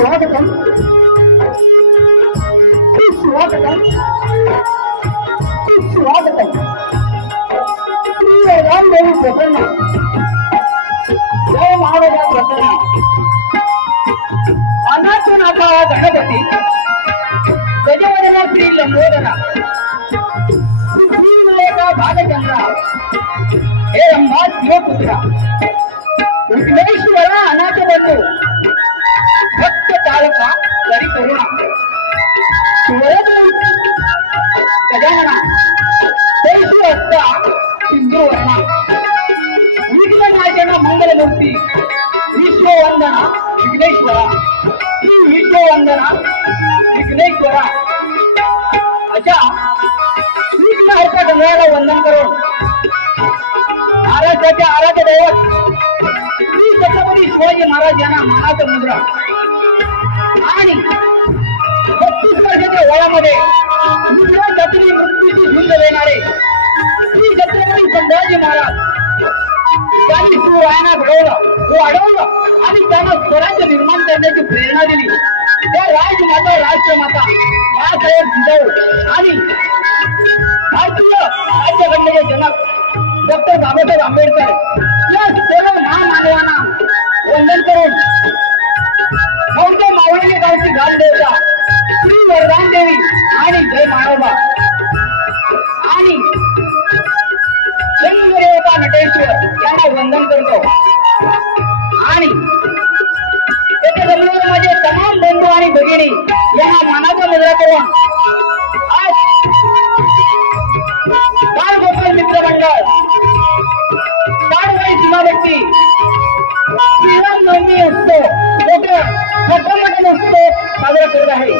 सुस्वागतम सुस्वागतम सुस्वागतम श्री रामदेवी प्रसन्न जय महाराजा प्रसन्न अनाथनाथ गणपती गजवदन श्री लंबोदर श्रीनायक भालचंद्र हे रंभा शिवपुत्र विघ्नेश्वर अनाथ बंधू भक्त चालक करी करुणा गजानना देशी असता सिंधू वर्णा विघ्ननायकना मंगलमूर्ती विश्ववंदना विघ्नेश्वरा श्री विश्ववंदना विघ्नेश्वरा अशा विघ्नहर्ता गंगाला वंदन करून महाराष्ट्राचे आराध्य दैवत श्री छत्रपती शिवाजी महाराज यांना मानाचा मुद्रा आणि 32 वर्षाच्या वयामध्ये गुजरातची मृत्यूची झुंज देणारे श्री छत्रपती संभाजी महाराज त्यांनी शिवरायांना घडवलं वाढवलं आणि त्यांना स्वराज्य निर्माण करण्याची प्रेरणा दिली त्या राजमाता राष्ट्रमाता बाळासाहेब जिजाऊ आणि भारतीय राज्यघटनेचे जनक डॉक्टर बाबासाहेब आंबेडकर या सर्व महामानवांना वंदन करून मौर्य मावळी गावची ग्रामदेवता श्री वरदान देवी आणि जय माळोबा आणि देवता नटेश्वर यांना वंदन करतो आणि येथे जमलेले माझे तमाम बंधू आणि भगिनी यांना मानाचा मुद्रा करून आज बाळगोपाल मित्र मंडळ ताडवाई सीमावर्ती श्रीरामनवमी उत्सव मोठ्या उत्सव साजरा करत आहे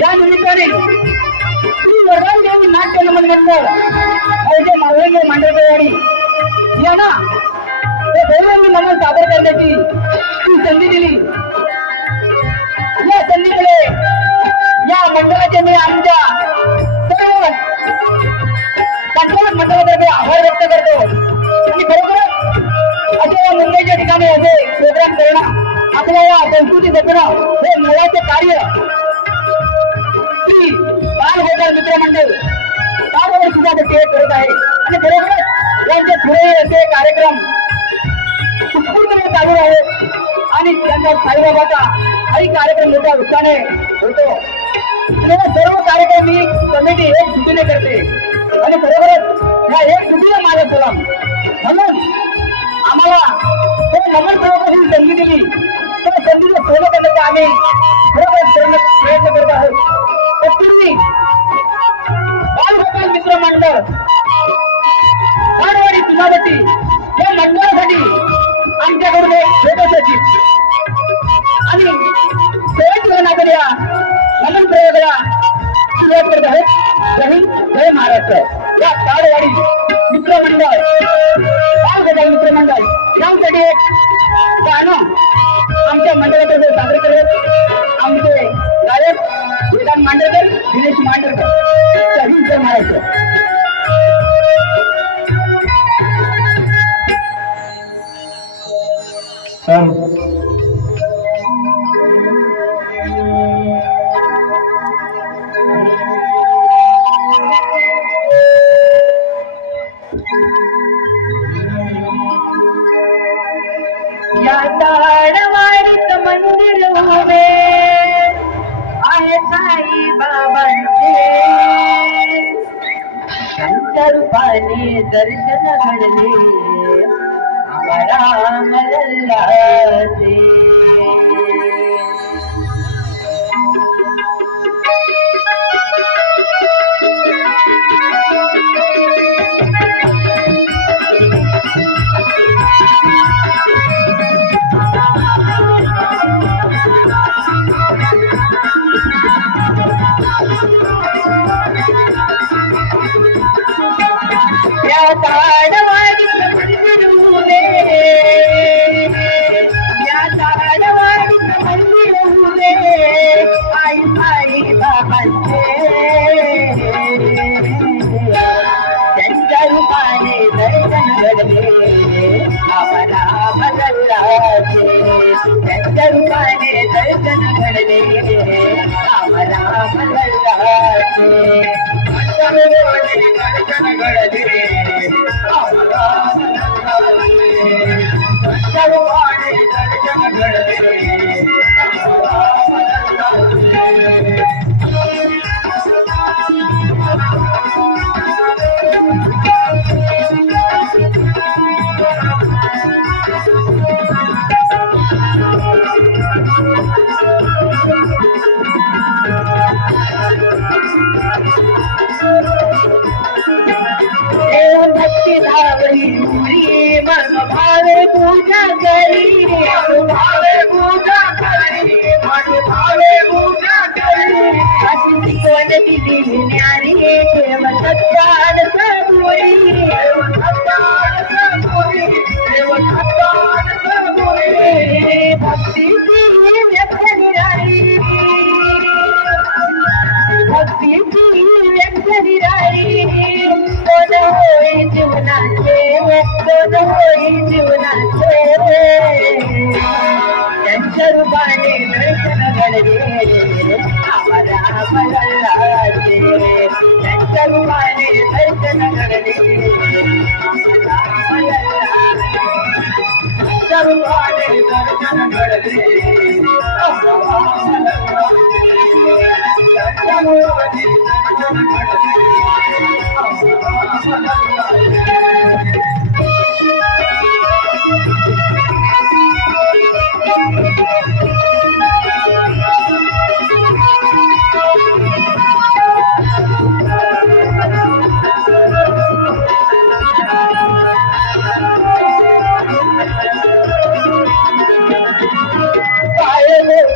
या निमित्ताने श्री वरदान देवी नाट्य नमन मंडळ माझे मावळे मांडरकरवाडी यांना ते गौरवी नमन सादर करण्याची ती संधी दिली या संधीमुळे या मंडळाचे मी आमच्या सर्व संचालक मंडळातर्फे आभार व्यक्त करतो आणि खरोखरच अशा मुंबईच्या ठिकाणी असे प्रोग्राम करणं आपल्या या संस्कृती जपणं हे मुळाचे कार्य श्री बालगोपाल मित्र मंडळ त्यावर सुद्धा ते करत आहे आणि खरोखरच यांचे पुढे असे कार्यक्रम उत्स्फूर्तपणे चालू आहेत आणि त्यांचा साईबाबाचा काही कार्यक्रम मोठ्या उत्साहाने होतो सर्व कार्यक्रम ही कमिटी एक जुटीने करते आणि खरोखरच या एक जुटीने माझा सलाम म्हणून आम्हाला ते नमन करण्याची संधी दिली त्या संधीला सोनं करण्याचा आम्ही खरोखरच प्रयत्न करत आहोत तत्पूर्वी बालगोपाल मित्र मंडळ ताडवाडी सीमावर्ती या मंडळासाठी आमच्याकडून एक छोटंसं आणि सेवेची या नमन प्रयोगाला सुरुवात करत आहेत जय हिंद जय महाराष्ट्र या ताडवाडी मित्र मंडळ बालगोपाल मित्र मंडळ यासाठी एक गाणं आमच्या मंडळातर्फे सादर करत आमचे गायक वेदांत मांडरकर दिनेश मांडरकर जय हिंद जय महाराष्ट्र या ताडवाडीत मंदिर उभे आहे साई बाबांचे संत रूपाने दर्शन घडले राम लल्लाचे ताडवाडीत मंदिर उभे या ताडवाडीत मंदिर उभे आई साई बाबांचे त्यांच्या रूपाने दर्शन घडले आम्हाला बदललाचे त्यांच्या रूपाने पाने दर्शन घडले राम राम लल्लाचे सर्वाने दर्शन घडले राम राम लल्लाचे सर्वाने दर्शन घडले राम राम लल्लाचे भक्ति धावरी मन भावे पूजा करी भावे पूजा करी मन भावे पूजा करी अति कोण दिली न्यारी देव सत्तान सबुरी देव सत्तान सबुरी देव सत्तान सबुरी भक्ति की व्यक्त निरारी भक्ति की व्यक्त निरारी दोन होई जीवनाचे दोन होई जीवनाचे त्यांच्या रूपाने दर्शन घडले राम लल्लाचे त्यांच्या रूपाने दर्शन घडले राम लल्लाचे त्यांच्या रूपाने दर्शन घडले राम लल्लाचे त्यांच्या रूपाने दर्शन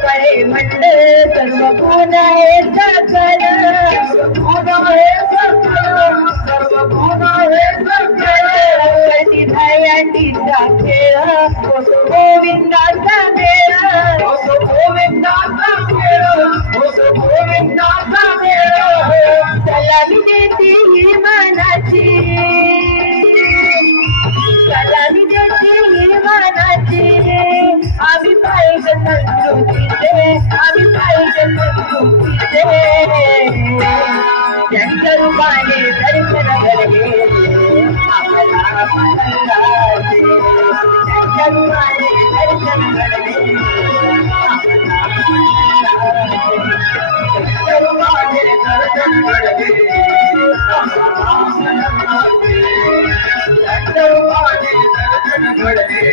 काय म्हणते सर्व गुण आहे सकल गुण आहे सकल सर्व गुण आहे सकल रंगाची दयाटीचा खेळ होतो गोविंदाचा मेळ होतो गोविंदाचा मेळ होतो गोविंदाचा मेळ सलामी देती ही मनाची सलामी देती ही मनाची आम्ही पाहिजे संस्कृतीचे आम्ही पाहिजे संस्कृतीचे त्यांच्या रूपाने दर्शन घडले आम्हाला लल्लाचे त्यांच्या रूपाने दर्शन घडले त्यांच्या रूपाने दर्शन घडले त्यांच्या रूपाने दर्शन घडले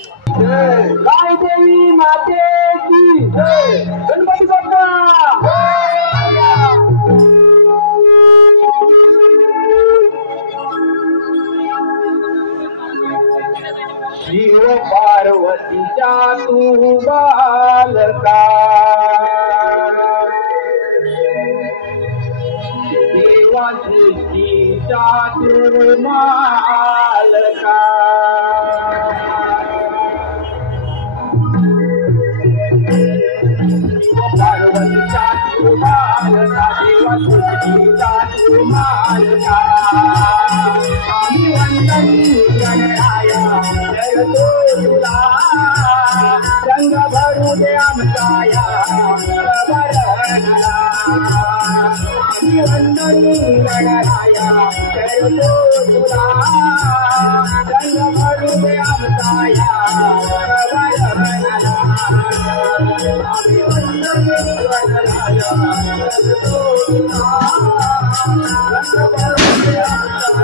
गाय देवी माते की गणपती बाप्पा शिव पार्वतीच्या तू बालका देवा सृष्टीच्या तू मालका पार्वतीच्या तू मालका देवा सृष्टीच्या तू मालका आम्ही वंदन गणराया जय तुला रंग भरू दे आमच्या वरणला आम्ही वंदन गणराया जय तुला रंग भरू दे आमच्या वरणला आम्ही वंदन गणराया जय तुला रंग भरू दे आमच्या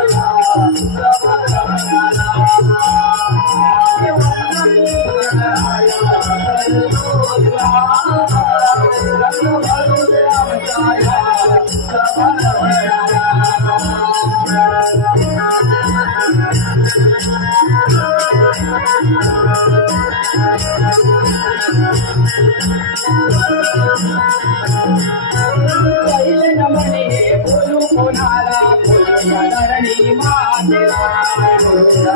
Thank you. बोलू कोणाला बोलूया धरणी मातेला बोलूया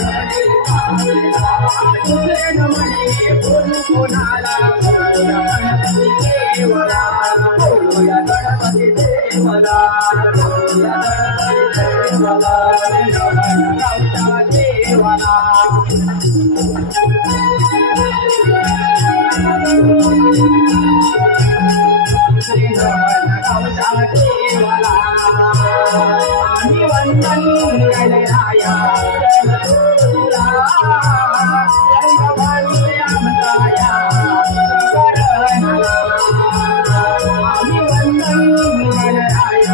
धरणी मातेला तुझे नमने बोलू कोणाला बोलूया गणपती देवला बोलूया गणपती देवला बोलूया गणपती देवला गावचा देवाला आम्ही वंदन गणराया तुला आमकाया आम्ही वंदन गणराया तुला आमकाया आम्ही वंदन गणराया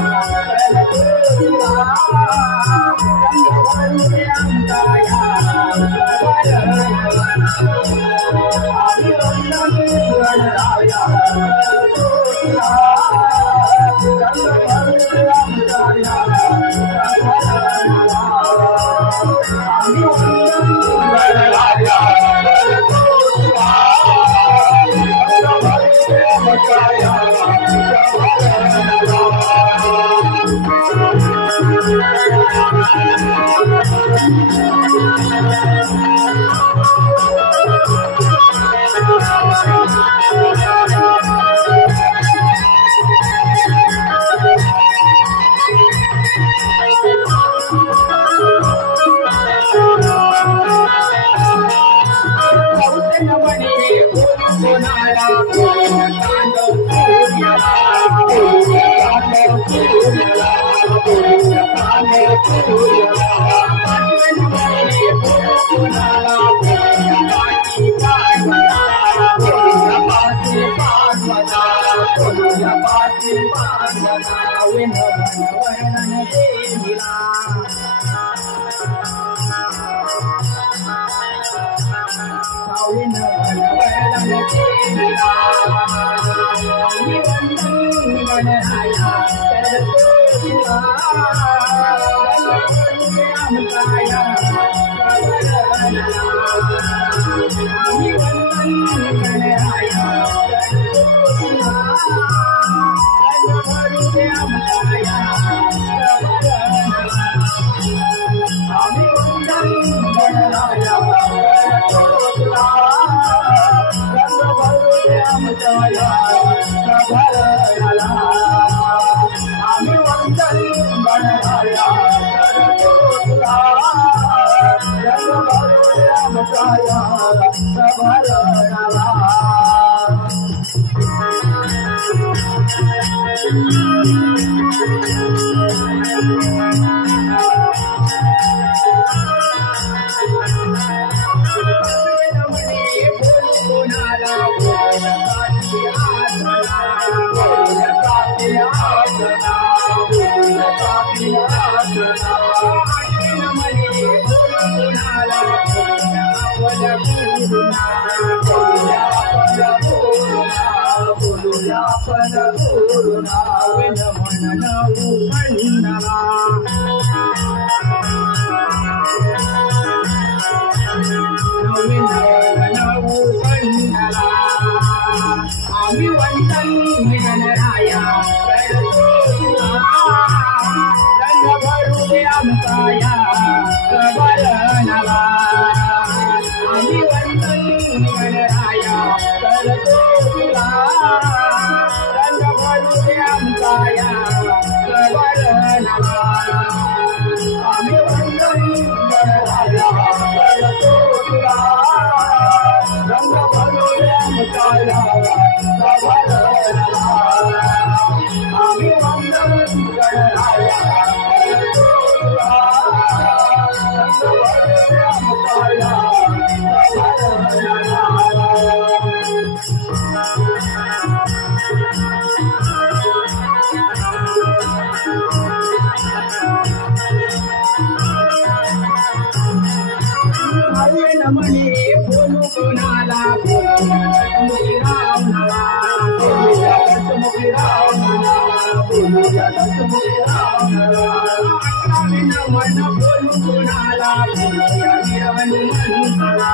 मन बोलू कुणाला बोलूया हनुमंतला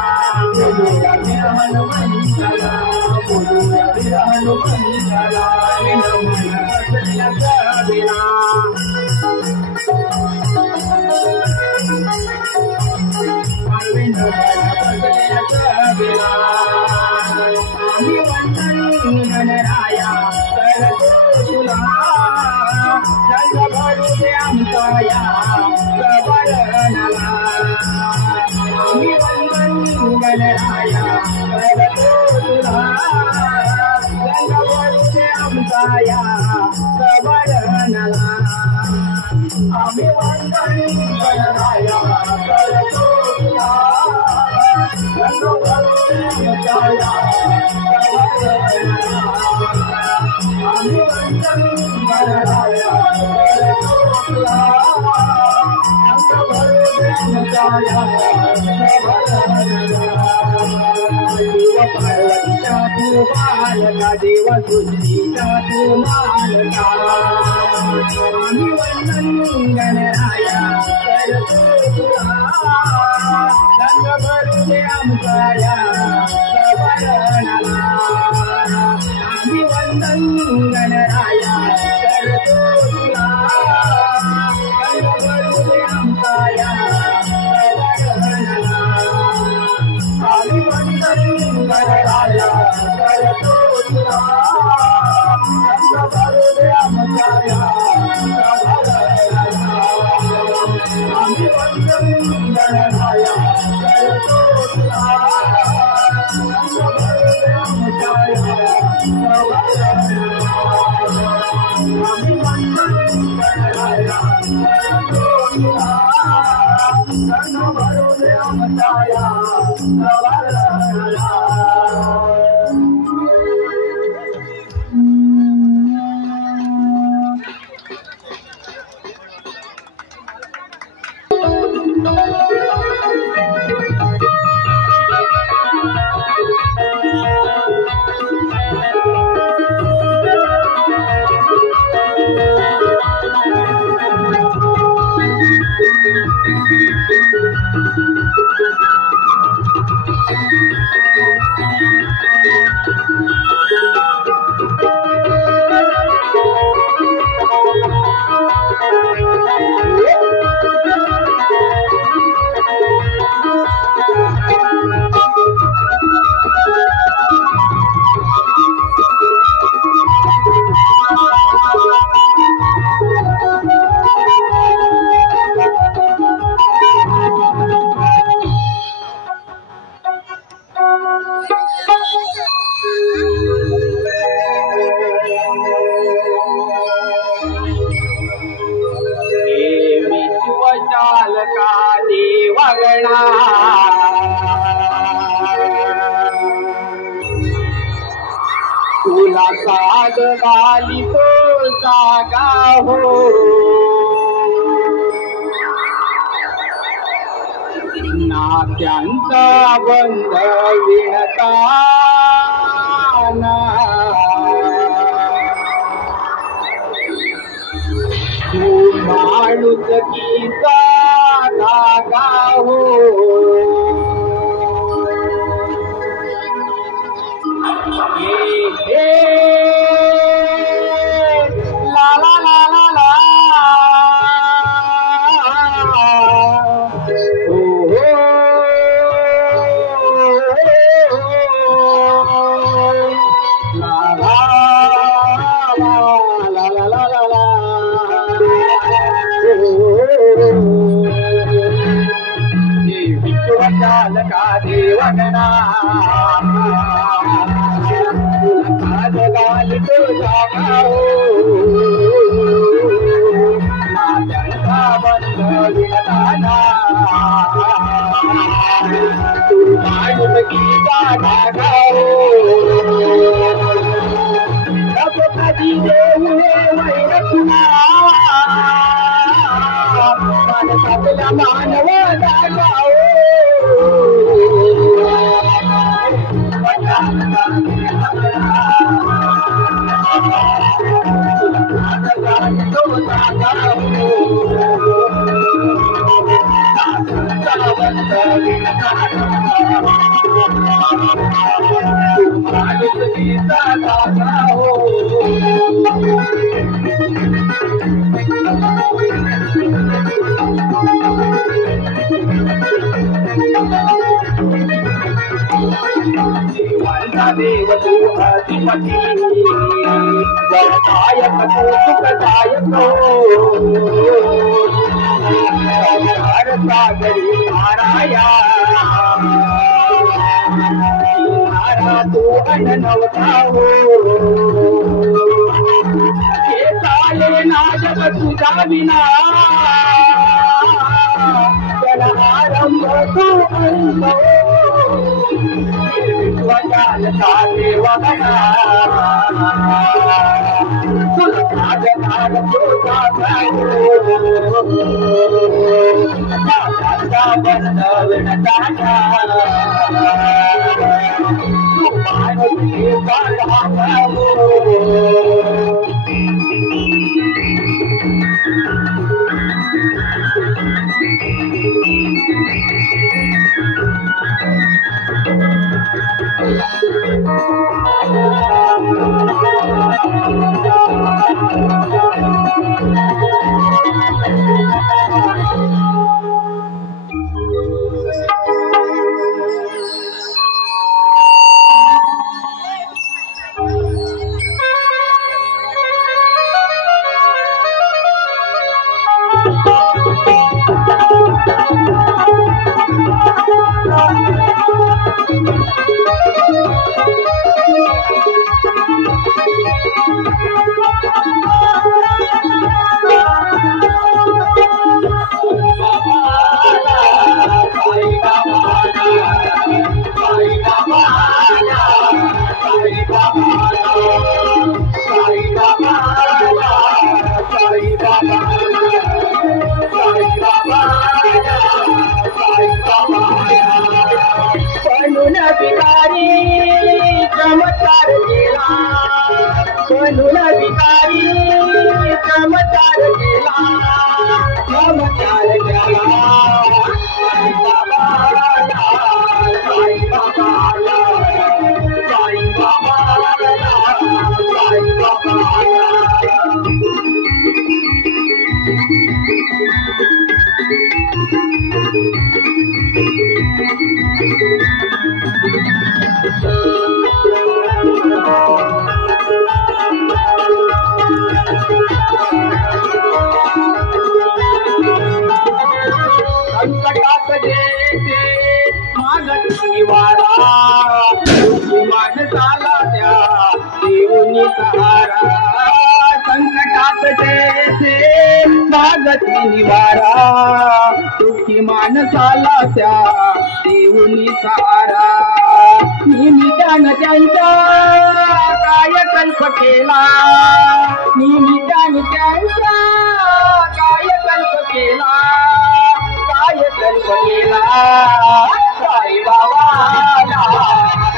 बोलूया हनुमंतला बोलूया हनुमंतला मन बसल्या बिना आम्ही वंदन गणराया करतो तुला जग भरू दे आमचा या प्रबळनाला आम्ही वंदन गणराया करतो तुला जग भरू दे आमचा या प्रबळनाला आम्ही वंदन गणराया करतो तुला जग भरू दे आमचा या आम्ही वंदन गणराया पार्वतीचा तू बालका देव सुनीचा तू मालका आम्ही वंदन गणराया करतो तुला रंग भरू दे आमचा या प्रबळनाला आम्ही वंदन गणराया करतो तुला रंग भरू दे आमचा या प्रबळनाला आम्ही वंदन गणराया करतो तुला रंग भरू दे आमचा या प्रबळनाला आम्ही वंदन गणराया करतो तुला रंग भरू दे आमचा या आम्ही वंदन गणराया करतो तुला रंग भरू दे आमचा या प्रबळनाला चालका देवगणा तुला साध घाली तो जागा हो नात्यांचा बंध विणताना तू माणूस कीचा धागा हो ला ला ला ला ला हो ला ला ला ला ला ला ला चालका देवगणा साध घाली तो जागा हो नात्यांचा बंध विणताना तू माणूस कीचा धागा हो नको कधी देऊ हे वैर तुला माणसातला मानव जागा हो तो जागा देव तू अधिपती जयदायक तू सुखदायक हर सागरी माराया मारा तू अननवता हो हे चाले ना जग तुझा विना चला आरंभ तू अंत वजाल साथे वहना सुलभाग नाल जोता दादा बंदवन दादा सुमान के बाला चमत्कार केला कनुला विकारी चमत्कार केला चमत्कार केला साई बाबा साई बाबा साई बाबा साई बाबा संकटात देते मागत निवारा माणसाला त्या देऊनी सहारा संकटात देते मागत निवारा दुःखी माणसाला त्या देऊनी सहारा निमित्तानं त्यांचा कायकल्प केला निमित्तानं त्यांचा कायकल्प केला कायकल्प केला साई बाबाला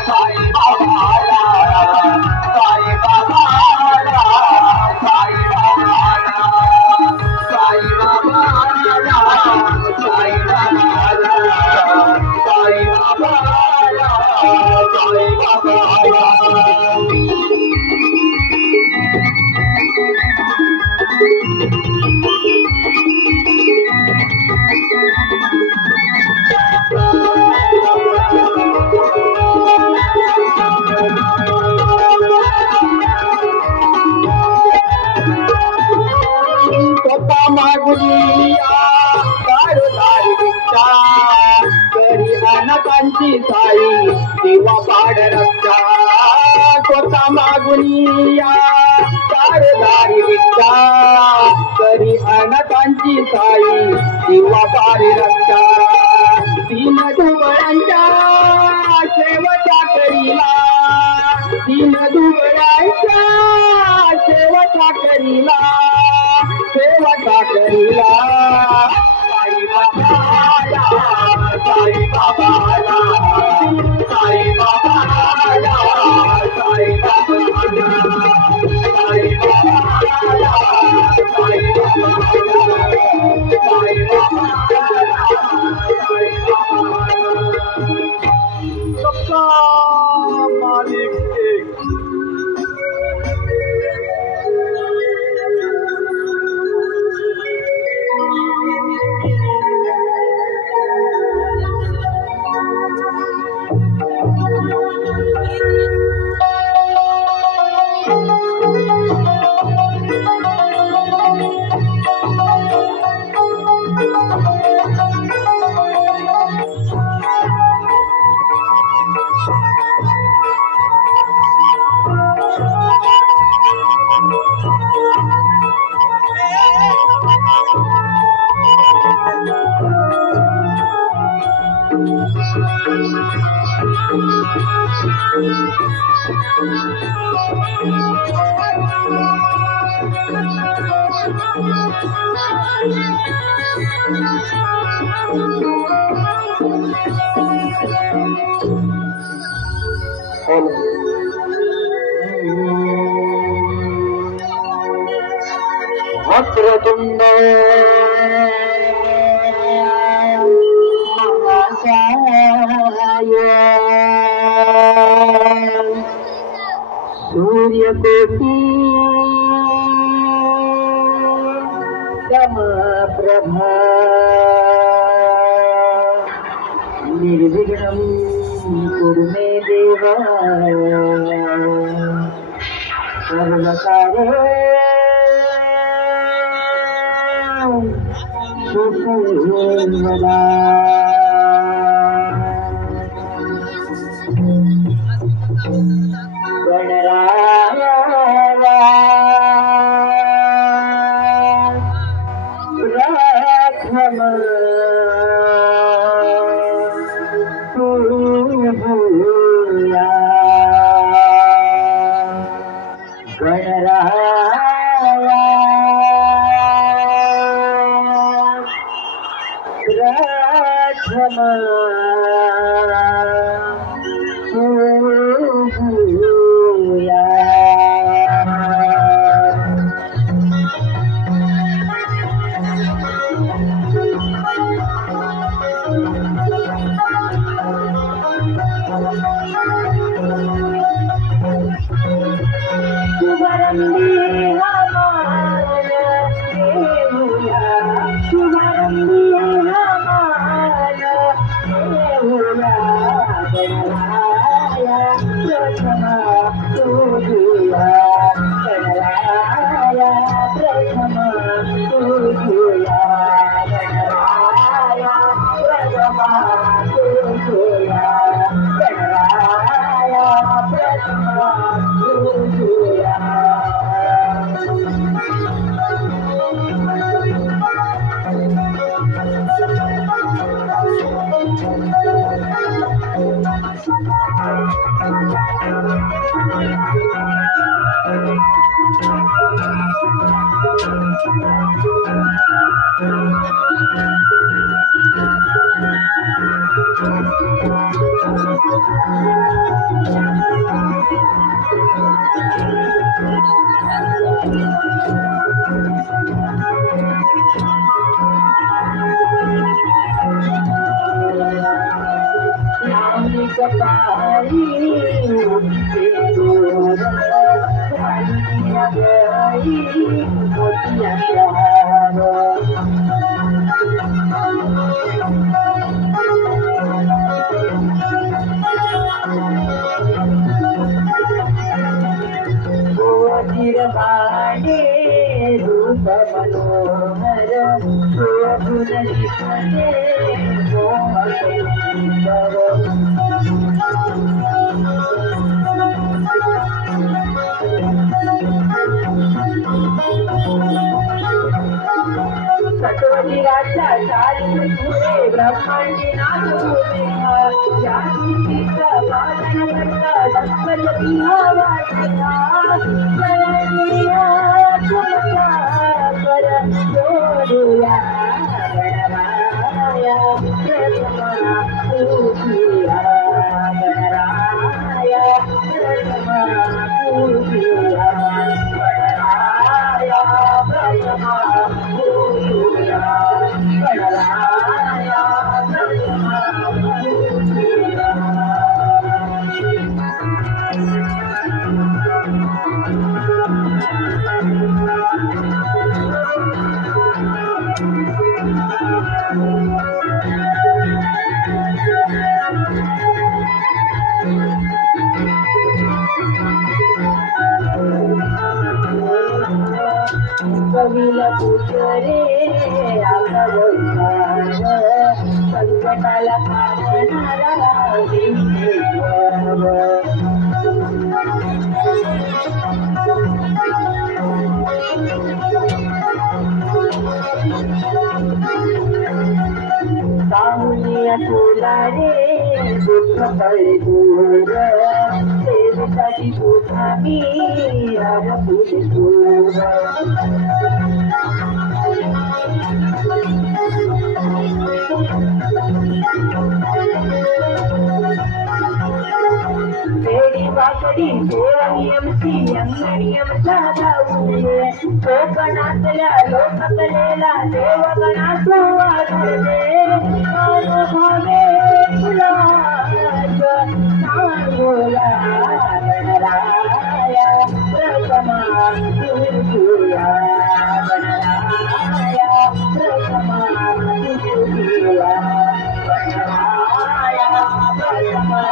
साई बाबाला साई बाबाला साई बाबाला साई बाबाला साई बाबाला साई बाबाला साई बाबाला मागुनिया कारदार विचा करी अनाथांची साई देवा पाड रक्षा स्वतः मागुनिया कारदार विचा करी अनाथांची साई देवा पाड रक्षा तीन दुबळ्यांच्या शेवटा करीला तीन दुबळ्यांच्या शेवटा करीला सेवा करीला साई बाबाला साई बाबाला साई बाबाला साई बाबाला साई बाबाला साई बाबाला वक्रतुंड महाकाय सूर्यकोटि समप्रभा निर्विघ्नं कुरु मे देव सर्वकार्येषु दुःख पळे दूर सेवेसाठी तुझा मी राम तुझे दूर वेडी वाकडी सेवा नियमची अंगनियम साधावूये कोकणातल्या लोककलेला देवगणा सुवासले अनुभवे तुला सांगोला गणराया प्रथमा तुझुया गणराया प्रथमा तुझुया गणराया प्रथमा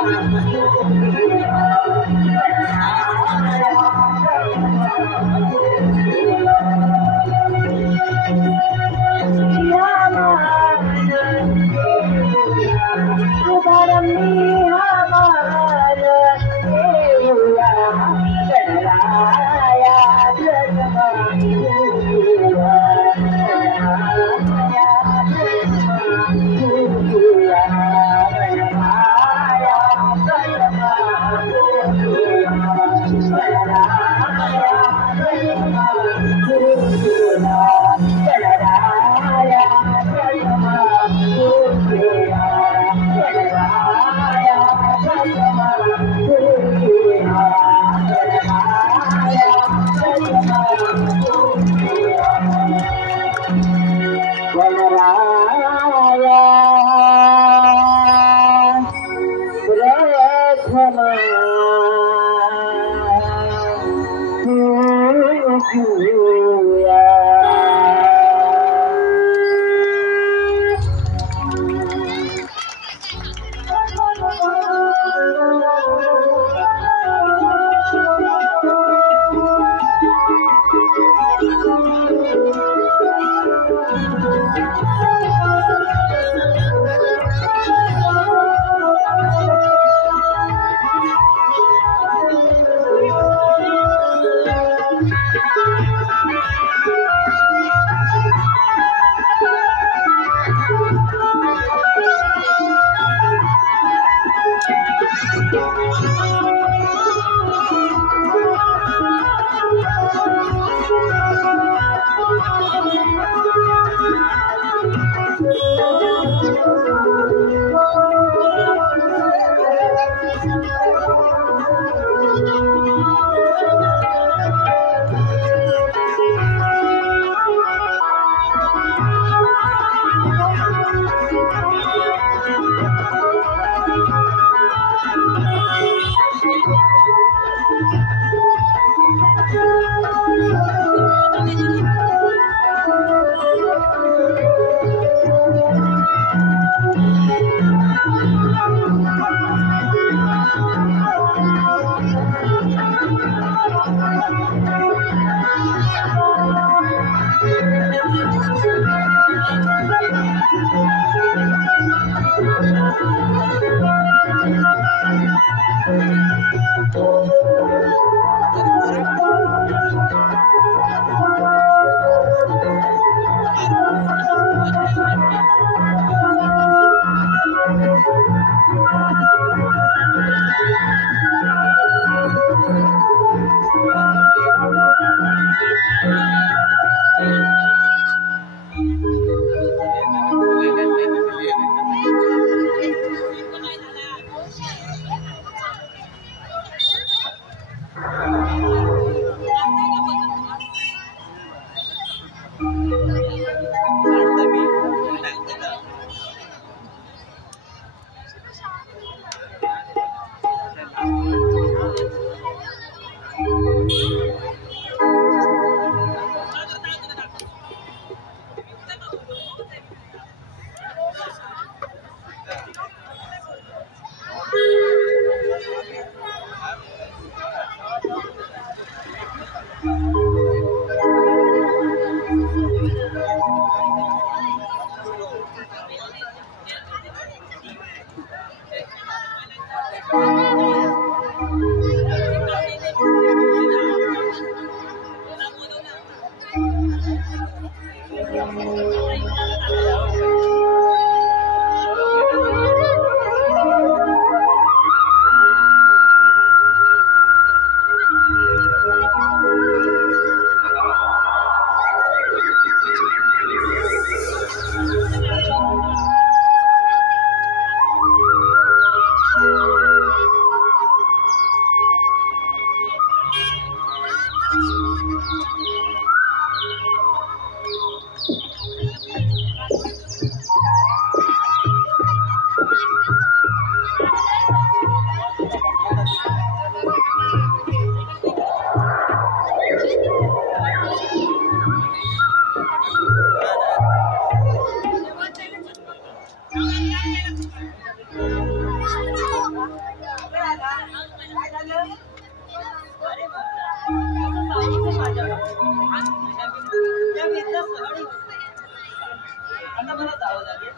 आता मला जावं लागेल.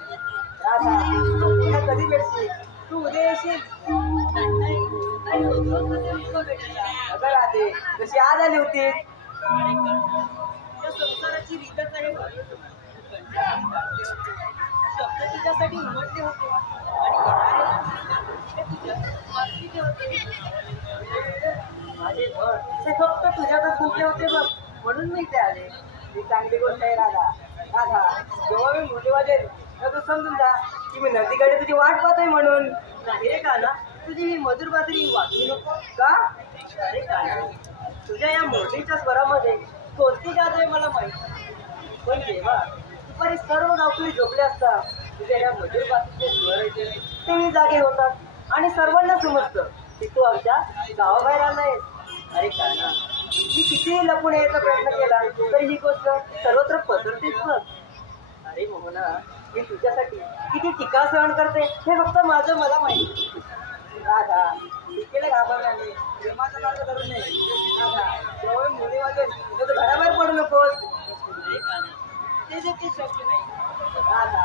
राधा, पुन्हा कधी भेटशील? तू उद्या येशील? अगं राधे, जशी आज आली होती. त्या संसाराची रीतच आहे. शब्द तुझ्यासाठी उमटले होते माझे घर ते फक्त तुझ्यातच गुंतले होते बघ, म्हणून मी इथे आले. ही चांगली गोष्ट आहे राधा. राधा, जेव्हा मी मुली वाजेल तू समजून जा की मी नदीकडे तुझी वाट पाहतोय म्हणून. नाही रे काना, तुझी ही मधुर बाजरी वाचू नको का? अरे काना, तुझ्या या मोठीच्या स्वरामध्ये कोणती जादू आहे मला माहित नाही. पण जेव्हा दुपारी सर्व गावकरी झोपले असतात, तुझ्या या मधुर बाजरीचे स्वर येते तेही जागे होतात आणि सर्वांना समजतं की तू आमच्या गावाबाहेर आलाय. अरे काना, मी कितीही लपून यायचा प्रयत्न केला तरी ही गोष्ट सर्वत्र पसरतेच बघ. अरे मोहना, मी तुझ्यासाठी किती टीका सहन करते हे फक्त माझं मला माहिती. राधा, टीकेला घाबरल्याने प्रेमाचा मार्ग धरून नये. राधा, जेव्हा मुली वाजेल तर घराबाहेर पडू नकोस. ते देखील शक्य नाही. राधा,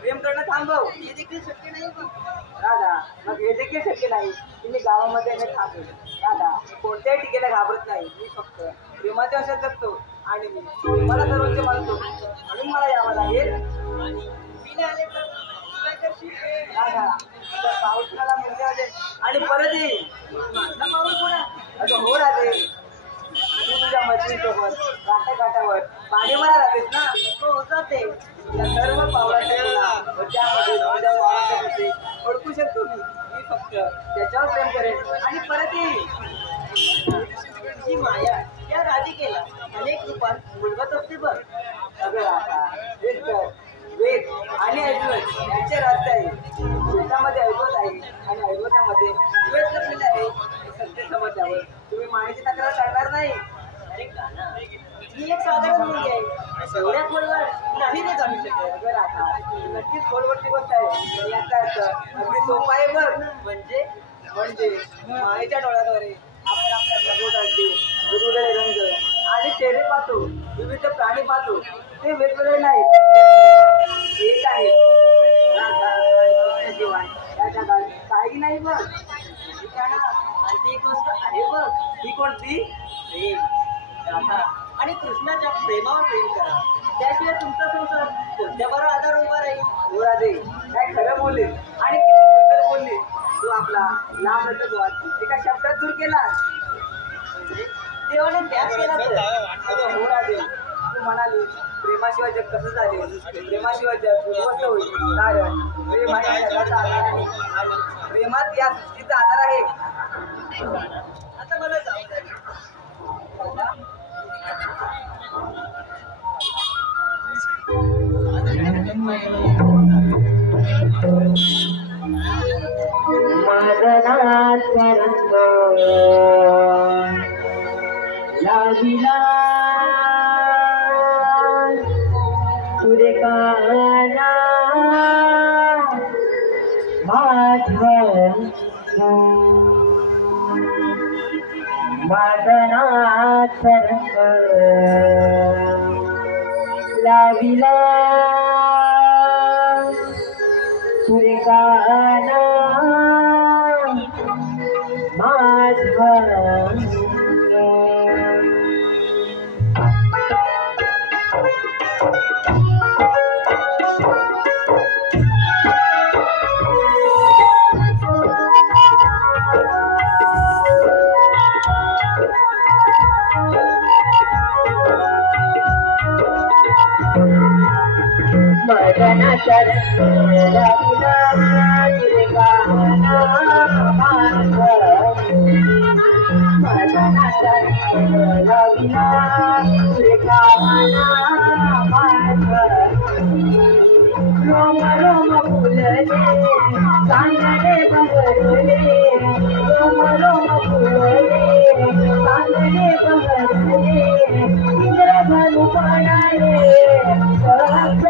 प्रेम करणं थांबव. हे देखील शक्य नाही राधा. मग हे देखील शक्य नाही की मी गावामध्ये हे थांबेल. राधा, कोणत्याही टीकेला घाबरत नाही. मी फक्त प्रेमाच्या आशा जगतो आणि मी प्रेमाला सर्वोच्च मानतो, म्हणून मला यावं लागेल. राधा, पाऊस मला मुलगा वाटेल आणि परत येईल. माझा पाऊस कोणा? अगं हो राधे, तू तुझ्या मैत्रिणीसोबत घाटाघाटावर पाणी मारा राहतेस ना. तो होता ते या सर्व पावलाच्या त्यामध्ये तुझ्या पावलाच्या होते ओळखू शकतो मी फक्त त्याच्यावर प्रेम करेन आणि परत येईल. तुझी माया या राधिकेला अनेक रूपात मुलगत असते बघ. अगं राधा, वेद आणि ऐकवत यांचे राज्य आहे. वेदामध्ये ऐकवत आहे आणि ऐकवतामध्ये वेद लपलेले आहे. सत्य समजल्यावर तुम्ही मायेची तक्रार करणार नाही. अरे काना, ही एक साधारण मुलगी आहे. एवढ्या खोलवर नाही रे जाणू शकत. अगं राधा, नक्कीच खोलवरची गोष्ट आहे. याचा अर्थ अगदी सोपा आहे बघ. म्हणजे मायेच्या डोळ्याद्वारे आपण आपल्या सभोवतालचे वेगवेगळे रंग आणि चेहरे पाहतो, विविध प्राणी पाहतो. ते वेगवेगळे नाहीत, एक आहे. शिवाय त्या जगात काही नाही बघ. आणखी एक गोष्ट आहे बघ. ही कोणती? प्रेम. राधा आणि कृष्णाच्या प्रेमावर प्रेम करा, त्याशिवाय तुमचा संसार कोणत्या बरं आधार उभा राहील. हो राधे, काय खरं बोलली आणि किती सुंदर बोलली. तू आपला लांब वाद एका शब्दात दूर केला. देवाने त्याग केला तर. हो राधे, तू म्हणाली प्रेमाशिवाय जग कसं झाले. प्रेमाशिवाय जग उद्ध्वस्त होईल. कारण प्रेम हा जगाचा आधार आहे. प्रेमात या सृष्टीचा आधार आहे. आता मला जाऊ लागेल. मदनात रंग लाविला सुरेखाना माधव. मदनात रंग लाविला सुरेखाना माधव. मदनाचा रंग लाविला सुरेखाना माधव. मदनाचा रंग लाविला सुरेखाना माधव. रोम रोम फुलले चांदणे बहरले. रोम रोम फुलले चांदणे बहरले. इंद्रधनु पडाले सहस्र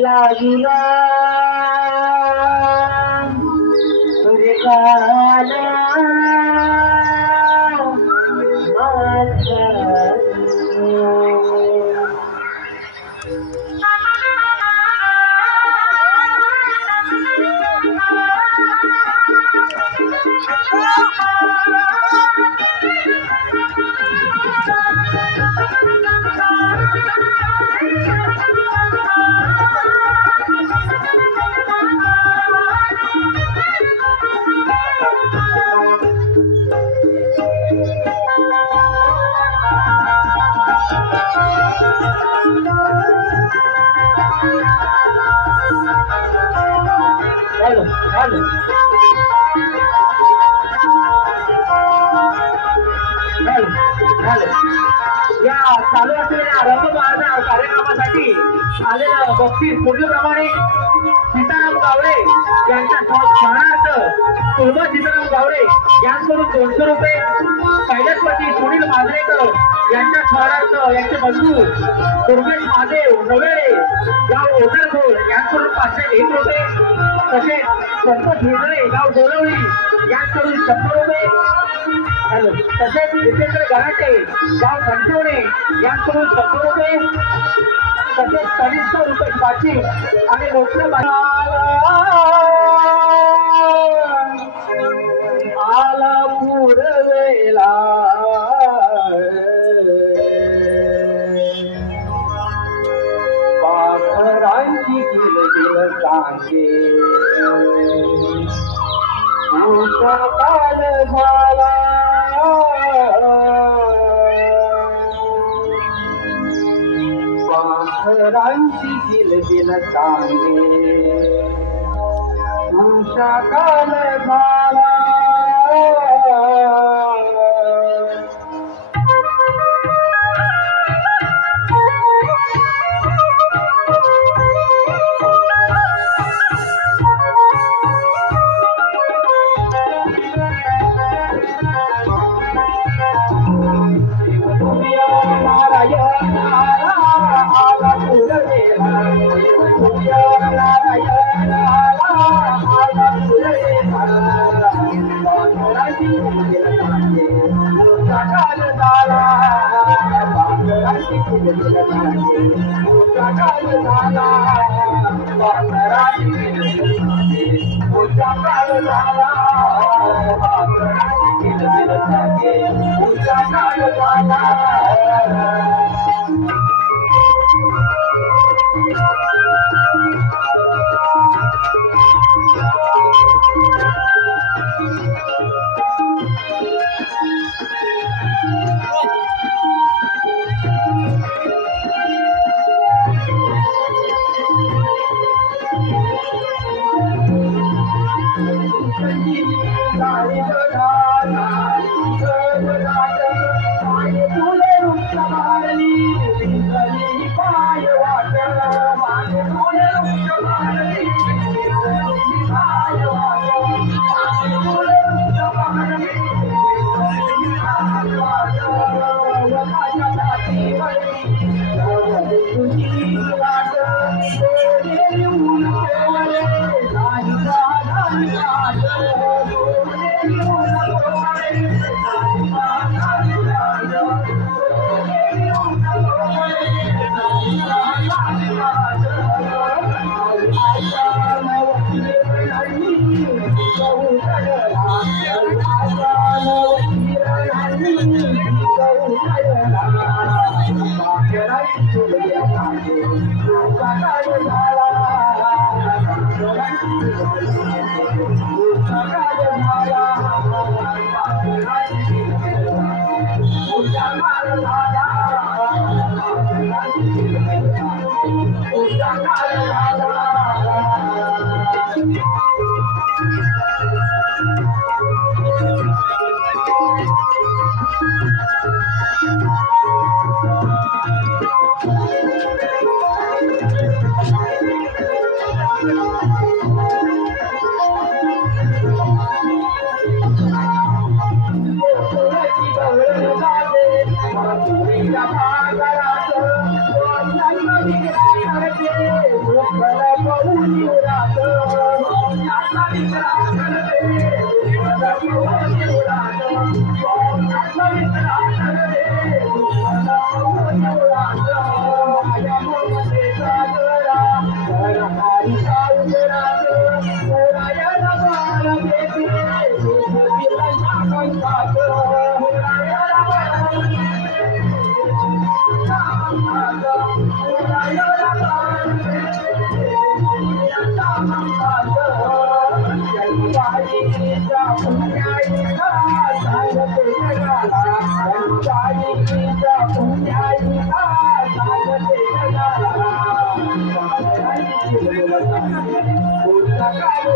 लागिला तुझे हॅलो हॅलो या चालू असलेल्या रंगमहाल कार्यक्रमासाठी आलेलं बक्षीस पुढीलप्रमाणे सीताराम गावडे यांच्या स्मरणार्थ तुळबा सीताराम गावडे यांकडून 200 रुपये, कैलासपती सुनील मांजरेकर यांच्या स्मरणार्थ यांचे बंधू दुर्गेश महादेव नवेळे गाव ओझरखोल यांकडून 501 रुपये, तसेच संतोष हिजळे गाव डोलवली यांकडून 100 रुपये, तसेच जितेंद्र गराटे गाव घंटवणे यांकडून 100 रुपये, तसेच 40 रुपये पाचीव आणि मोठ्या आला पुरवेला पाखरांची किलबिल सांगे काल झाला पाखरांची किलबिल सांगे उषा काल झाला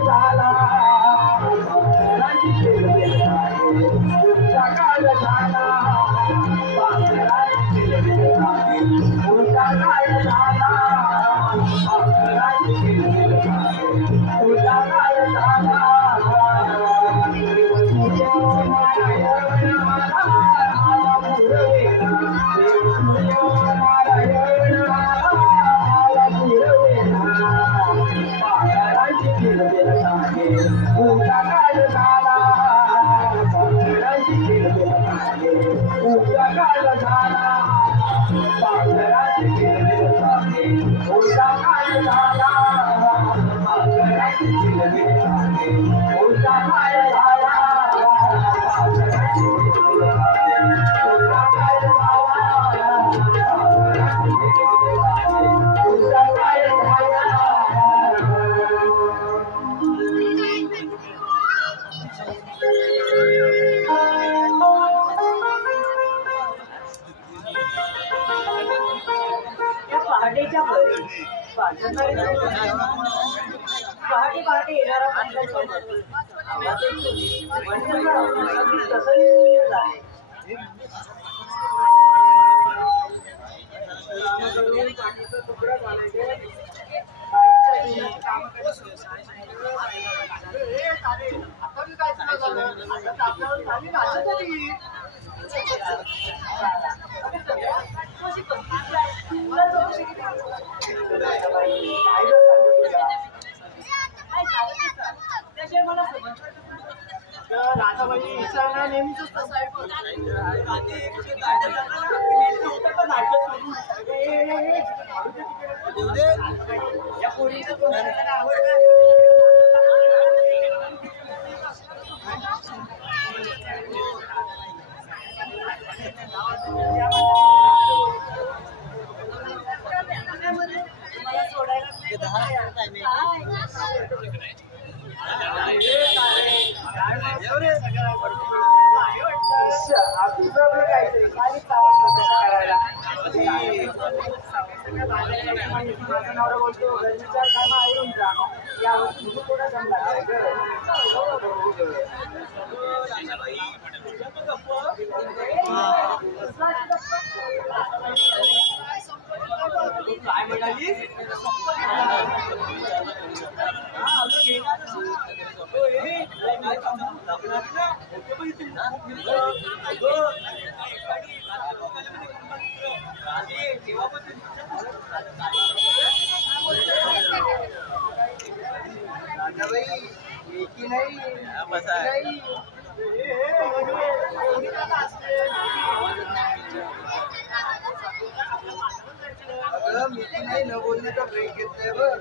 झाला पाखरांची किलबिल झाली सकाळ झाला पाखरांची किलबिल झाली सकाळ झाला पाखरांची किलबिल झाली सकाळ झाला पहाटे पहाटे येणारा नेहमीच काय म्हणाली नाही न बोलण्याचा ब्रेक घेतलाय बघ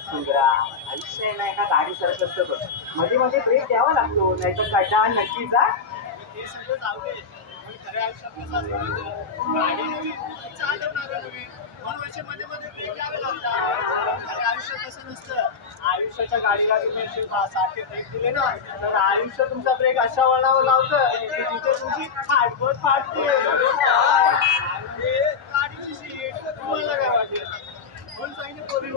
सुंदरा आयुष्य नाही का गाडी सरत असतं बघ मध्ये मध्ये ब्रेक द्यावा लागतो नाहीतर खड्डा नक्कीच आयुष्याच्या गाडीला तुम्ही सारखे ब्रेक दिले ना तर आयुष्य तुमचा ब्रेक अशा वळणावर लावतं की तिथे तुमची फाटबोट फाटते गाडीची सीट तुम्हाला काय वाटेल म्हणून सांगितलं पोरी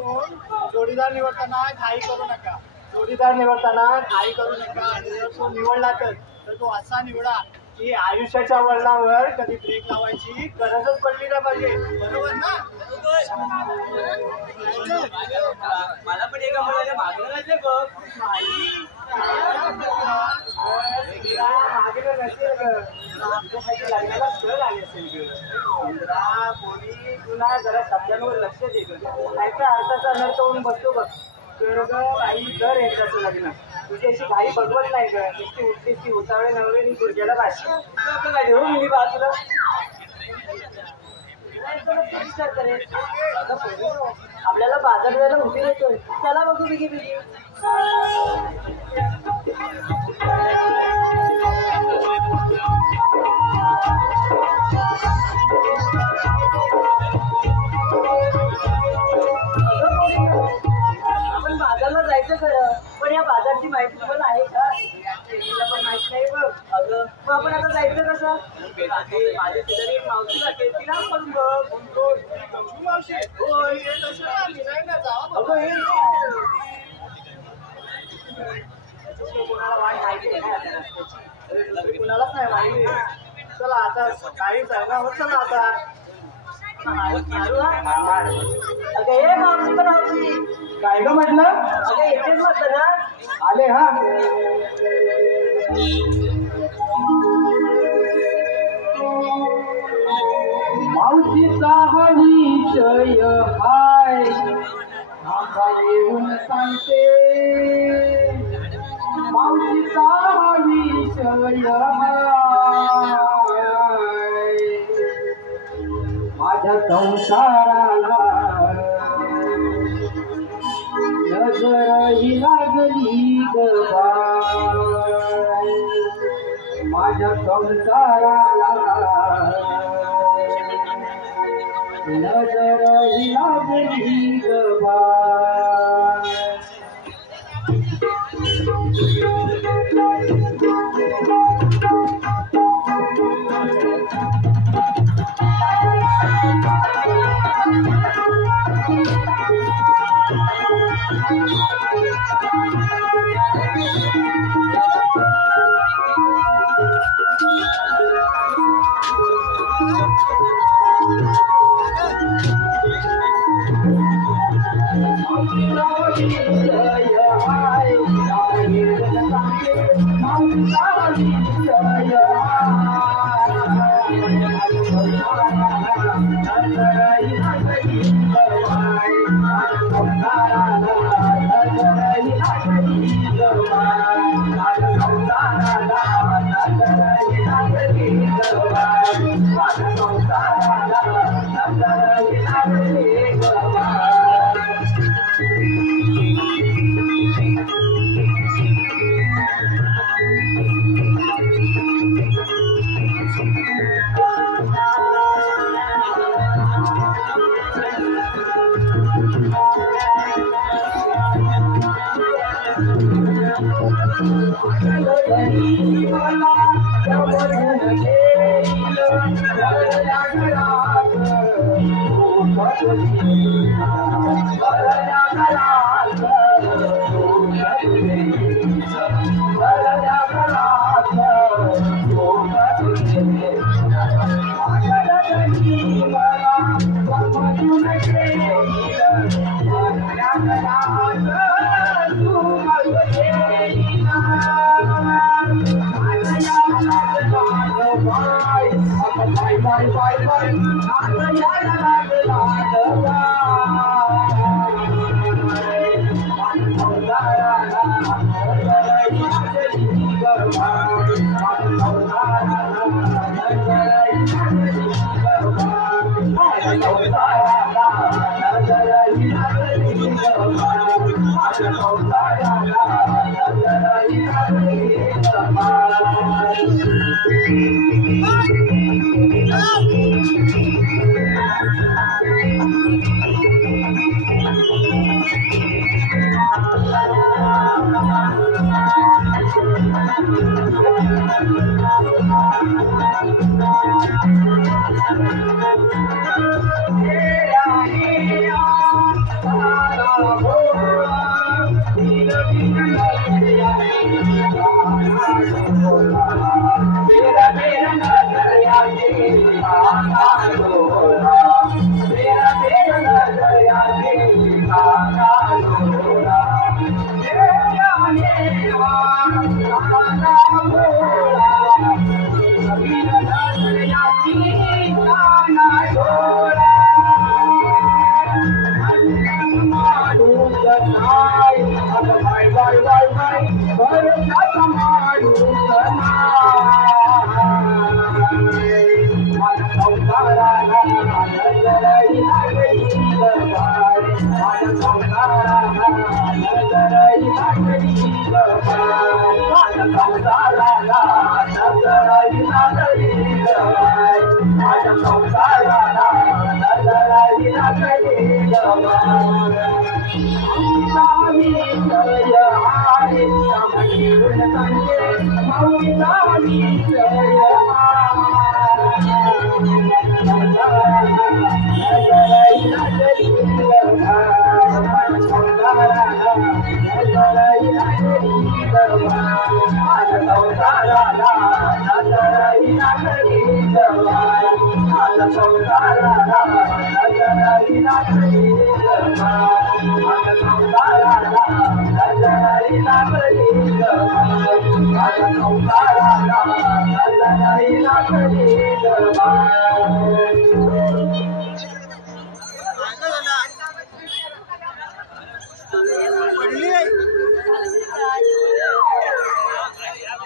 जोडीदार निवडताना घाई करू नका जोडीदार निवडताना घाई करू नका आणि जर तो निवडला तर तो असा निवडा की आयुष्याच्या वळणावर कधी ब्रेक लावायची गरजच पडली ना पाहिजे बरोबर ना मला पण एका मुलाला मागलं नसेल बघ मागलं नसेल ग आमच्यासाठी लग्नाला स्थळ आले असेल ग सुंदरा पोरी तुला जरा शब्दांवर लक्ष दे ग नाहीतर अर्थाचा अनर्थ होऊन बसतो बघ तर ग बाई कर एकदाचं लग्न तुझी अशी घाई बघवत नाही ग नुसती उठतीस ती उतावळे नवरे आणि गुडघ्याला भाषी आपलं काय देऊ मुली बाजूला विचार करेल आपल्याला बाजार वेळेला उभी येतोय चला बघू बिगी बिगी आपण बाजारला जायचं खरं पण या बाजारची माहिती तुम्हाला आहे का तिला पण माहित नाही बघ अगं मग आपण आता जायचं कसं माझ्या शेजारी एक मावशी लागते तिला पण बघ मावशी अगं अरे दुसरी कुणालाच नाही माहिती. चला आता काही सांगा होत चला आता. अगं हे मावशी तर मावशी काय ग म्हटलं? अगं येतेच म्हटलं ना. आले हा. मावशीचा हा विषय हाय, आता येऊन सांगते. मावशीचा हा विषय हाय, माझ्या संसाराला नजर ही लागली ग बाय, माझ्या संसाराला नजर ही लागली ग बाय.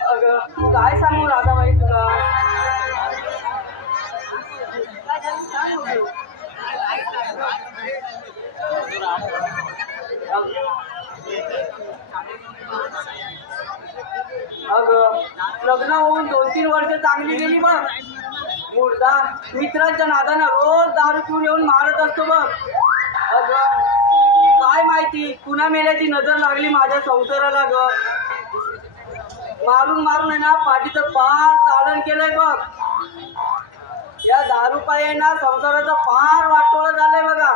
अगं काय सांगू राधाबाई तुला. अगं लग्न होऊन 2-3 वर्ष चांगली गेली बघ. मुर्दा मित्रांच्या नादानं रोज दारू पिऊन येऊन मारत असतो बघ. अगं काय माहिती कुणा मेल्याची नजर लागली माझ्या संसाराला ग. मारून मारून आहे ना पाठीचं फार चालन केलंय बघ. या दारू पायी ना संसाराचं फार वाटोळं झालंय बघा.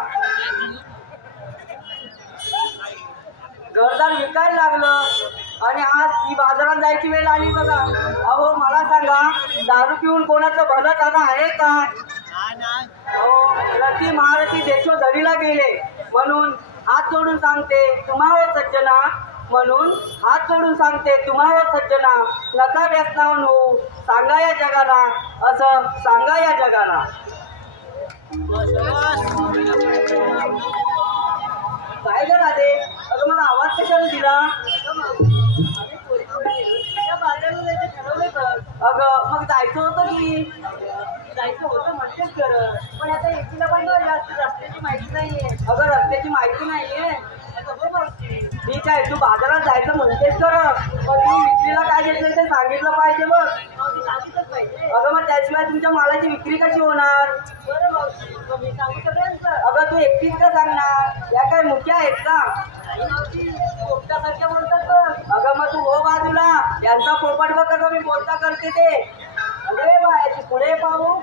घरदार विकायला लागलं आणि आज ही बाजारात जायची वेळ आली बघा. अहो मला सांगा दारू पिऊन कोणाचं भलं ताना आहे का. अहो रती महारथी देशोधरीला गेले म्हणून हात जोडून सांगते तुम्हावर सज्जना. म्हणून हात जोडून सांगते तुम्हावर सज्जना. नका व्यसनावून होऊ सांगा या जगाला. असं सांगा या जगाला. काय ग राधे अगं मला आवाज कशाला दिला. अगं मग जायचं होतं की. जायचं होतं म्हणतेच खरं पण आता एकटीला पण जास्त रस्त्याची माहिती नाहीये. अगं रस्त्याची माहिती नाहीये. ठीक आहे तू बाजारात जायचं म्हणतेच खरं पण तू विक्रीला काय घेतलं ते सांगितलं पाहिजे बघ. अगं मग त्याशिवाय तुमच्या मालाची विक्री कशी होणार. अगं तू एकटीच का सांगणार. या काय मुख्य आहेत का. पोपटासारख्या बोलतात बघ. अगं मग तू हो बाजूला. यांचा पोपट बघ कसं मी बोलता करते ते. अरे बाय पुढे पाहू.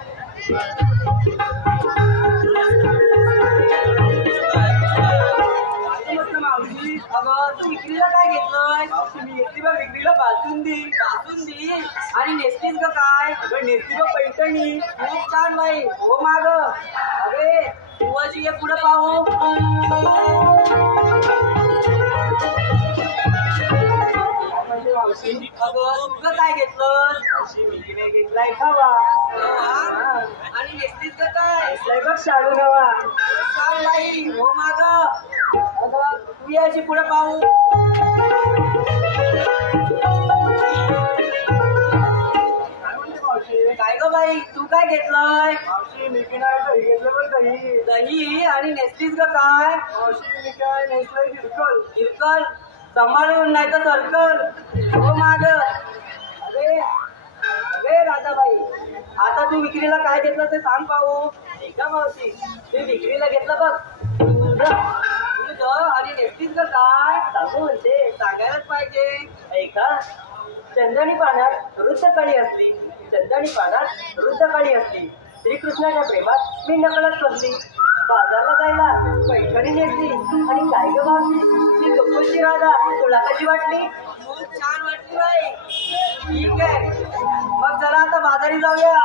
अगं तू विक्रीला काय घेतलंय. मी घेतली बघ विक्रीला बासुंदी. बासुंदी आणि नेसलीस का काय. अगं नेसली बघ पैठणी. खूप छान बाई हो माग. अरे तुझी ये पुढे पाहू. अगं तुझं काय घेतलं. घेतलाय खावा आणि नेसलीस का काय. बघ शाडू खावा. छान बाई हो माग. अगं तू याची पुढे पाहू. काय ग बाई तू काय घेतलंय. दही आणि नेसलीस का काय. हिरकल सांभाळून नाही तर सर्कल हो माग. अरे अरे राधाबाई आता तू विक्रीला काय घेतलं ते सांग पाहू. एका मावशी तू विक्रीला घेतलं बघ तुझं आणि नेसलीस का काय. सांगू म्हणते सांगायलाच पाहिजे. ऐका चंदणी पाण्यात वृद्धकाळी असली. चंदणी पाण्यात वृद्धकाळी असली. श्रीकृष्णाच्या प्रेमात मी नकळत फसली. बाजारला जायला पैठणी नेसली आणि काय ग मावशी ती लोकोची राधा तुला कशी वाटली. खूप छान वाटली बाई. ठीक आहे मग जरा आता बाजारी जाऊया.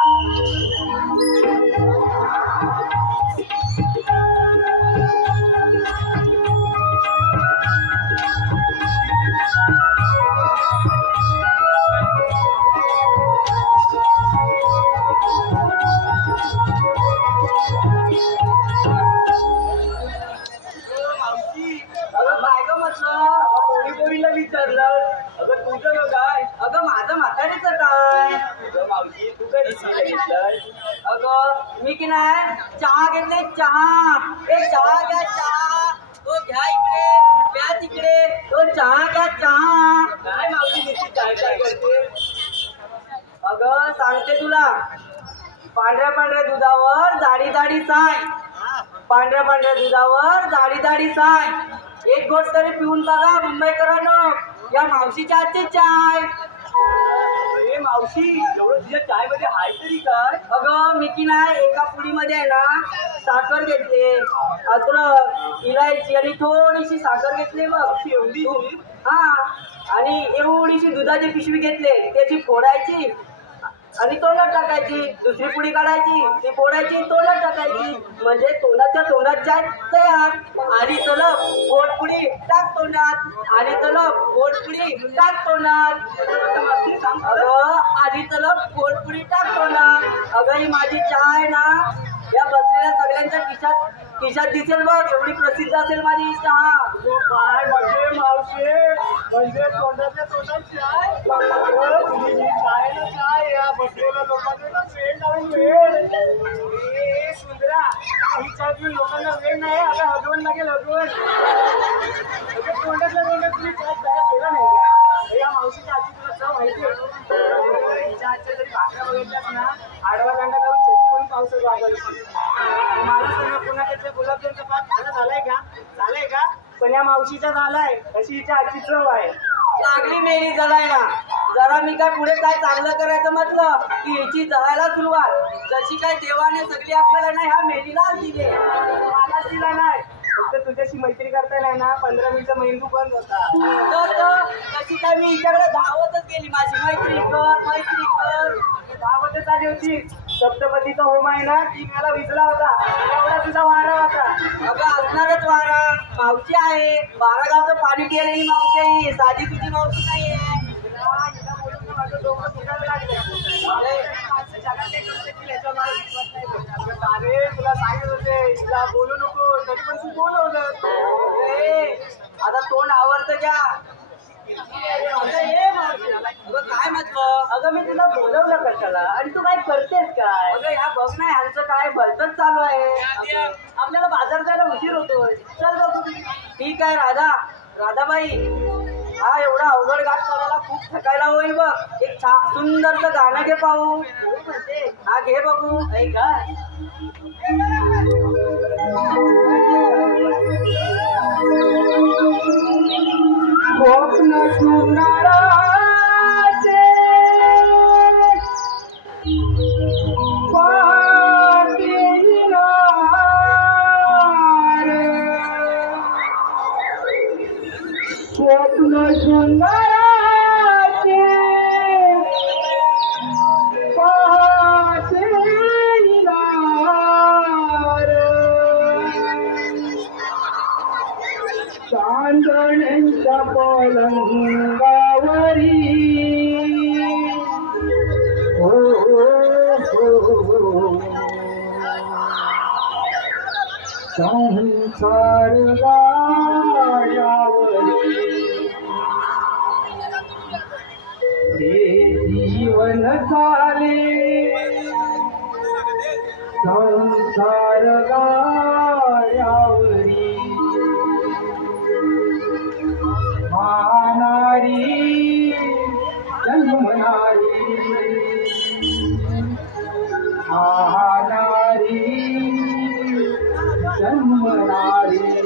विचारलं अगं तुझं काय. अगं माझं म्हातारीचं काय. मावशी तू काय घेतलं. अगं मी की नाही चहा घेतले चहा. एक चहा घ्या चहा. तो घ्या इकडे प्या तिकडे. तो चहा घ्या चहा. काय मावशी काय काय करते. अगं सांगते तुला पांढऱ्या पांढऱ्या दुधावर जाडी जाडी साय. पांढऱ्या पांढऱ्या दुधावर जाडी जाडी साय. एक गोष्ट तरी पिऊन बघा मुंबईकरांनो या मावशीच्या हातची चाय. अरे मावशी एवढं तुझ्या चाय मध्ये हाय तरी काय? अगं मी की नाही एका पुडीमध्ये आहे ना साखर घेतले, अद्रक, इलायची आणि थोडीशी साखर घेतली बघ एवढी. हा आणि एवढीशी दुधाची पिशवी घेतले, त्याची फोडायची आणि तोंडात टाकायची, दुसरी पुडी काढायची, ती फोडायची, तोंडात टाकायची, म्हणजे तोंडाच्या तोंडात चाय तयार. आणि चला गोड पुडी टाक तोंडात, आणि चला गोड पुडी टाक तोंडात. अगं आणि चला गोड पुडी टाक तोंडात. अगं ही माझी चाय ना या बसलेल्या सगळ्यांच्या खिशात दिसेल बघ, एवढी प्रसिद्ध असेल माझी चहा. काय म्हणजे मावशी, म्हणजे तोंडाच्या तोंडात चाय? तुझी चाय ना काय या बसलेल्या लोकांना वेळ लावून वेळ. सुंदरा ही चाय पिऊन लोकांना वेळ नाही, आता हगवण लागेल हगवण. तोंडातल्या तोंडात तुम्ही चाय तयार केला नाही का? या मावशीच्या आजची तुला चव माहिती आहे? हिच्या आजच्या जरी भाकऱ्या बघितल्यास ना, आडवा दांडा लावून छत्री म्हणून पावसात वागवली. मला सांगा पुण्याकडच्या गुलाबजामचा पाक खाणं झालाय का? झालंय का? पण या मावशीचा झालाय, अशी हिच्या आजची चव आहे. लागली मेली जळायला. जरा मी काय पुढे काय चांगलं करायचं म्हटलं की हिची जळायला सुरुवात. जशी काय देवाने सगळी आपल्याला नाही ह्या मेलीलाच दिली. मलाच दिला नाही, फक्त तुझ्याशी मैत्री करता नाही ना 15 मिनिटं मेंदू बंद होता. तर कशी काय मी हिच्याकडे धावतच गेली, माझी मैत्री कर मैत्री कर. धावतच आली होती. सप्तपतीचा होम आहे ना, 3 वेळा विजला होता, एवढा तुझा वारा होता. अगं असणारच वारा. मावशी आहे, 12 गावचं पाणी पिलेली मावशी आहे, साधी तुझी मावशी नाहीये. हिला बोलून ना माझं डोकं दुखायला लागलं. माणसं जगात काही करू शकतील याच्यावर मला विश्वास नाही बसला. अरे तुला सांगत होते हिला बोलू नको, तरी पण तू बोलवलं. आता तोंड आवडतं क्या? काय म्हटलं? अगं मी तुला बोलवलं कशाला आणि तू काय करतेस काय? अगं ह्या बघ ना, ह्यांचं काय भलतच चालू आहे. आपल्याला बाजार जायला उशीर होतोय. चल बघू. ठीक आहे राधाबाई, हा एवढा अवघड घाट करायला खूप थकायला होईल बघ. एक सुंदरचं गाणं घे पाहू. हा घे बघू. ऐका स्वप्न सुंदराचे स्वप्न सुंदराचे चांदण्यांच्या पलंगावरी हो संसार गाड्यावरी हे जीवन चाले संसार गाड्यावरी मानारी जन्मनारी महानारी जन्मनारी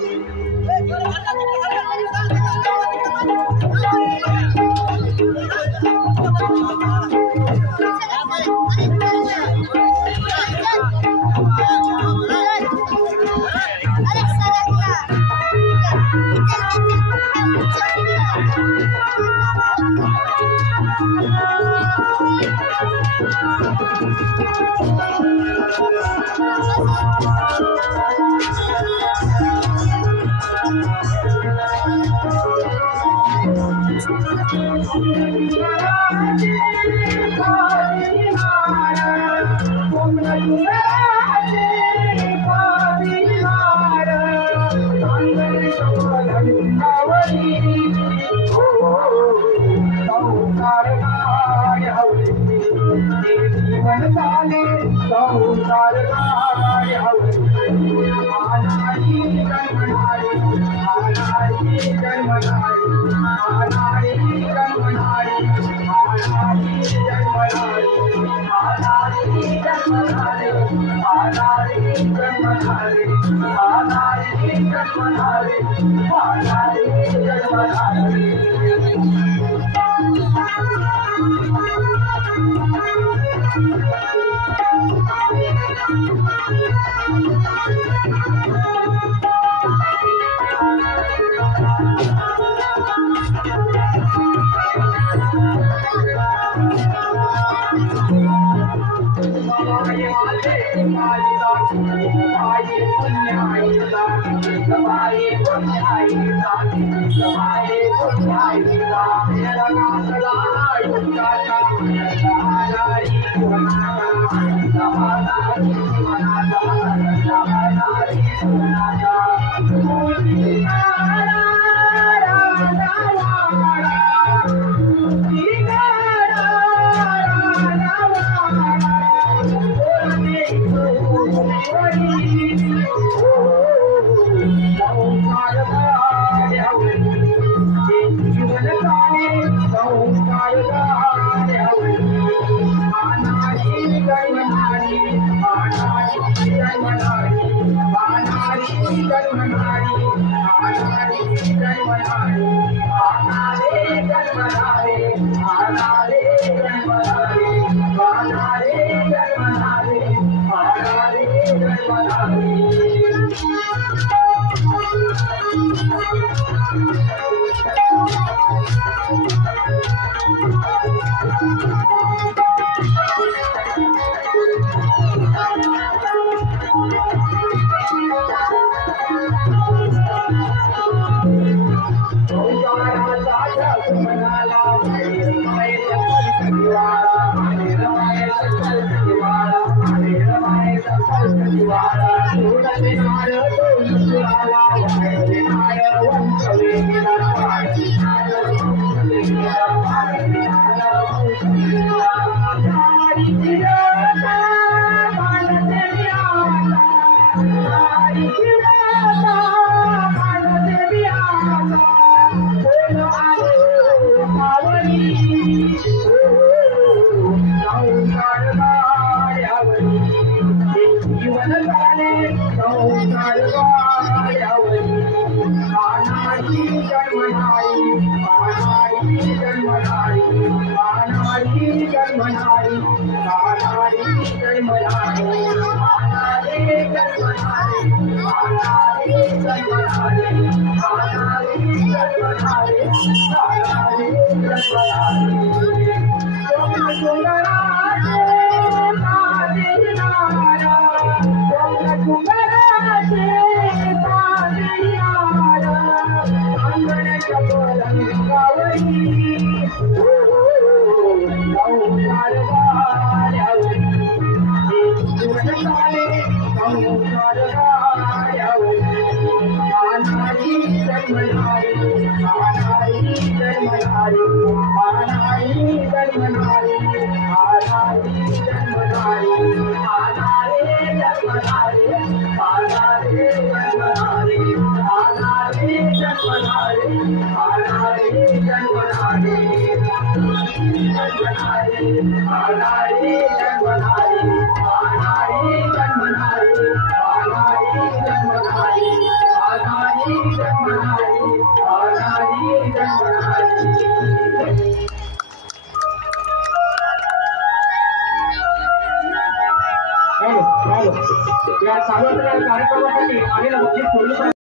या चालू कार्यक्रमासाठी आम्ही नक्कीच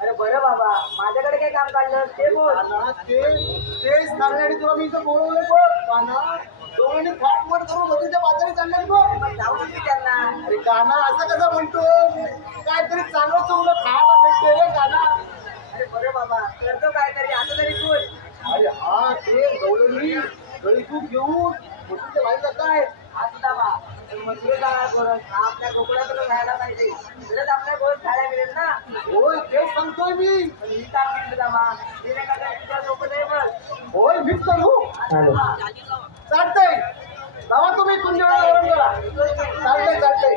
अरे बरं बाबा, माझ्याकडे काय काम काढलं ते बोल. तेच सांगण्यासाठी तुला मी इथं बोलवलंय बघ. दोघांनी फाट मत करून मधूनच्या बाजारी चालणार बघ. जाऊ दे त्यांना. अरे काना असं कसं म्हणतो, काहीतरी चांगलं चांगलं खायला भेटते रे काना. अरे बरं बाबा, करतो काहीतरी, आता तरी खुश. अरे हा ते गवळणी गळी तू घेऊन मोठीच्या बाहेर जाताय आता बा मजुरी काय करत आपल्या कोकणाकडे राहायला पाहिजे तरच आपल्या गोष्ट खायला मिळेल ना. होय तेच सांगतोय मी. मी काय म्हणतो दामा तिने काय तुझ्या सोबत आहे बघ. होय मीच करू चालतंय जावा तुम्ही तुमच्या वरून करा चालतंय चालतंय.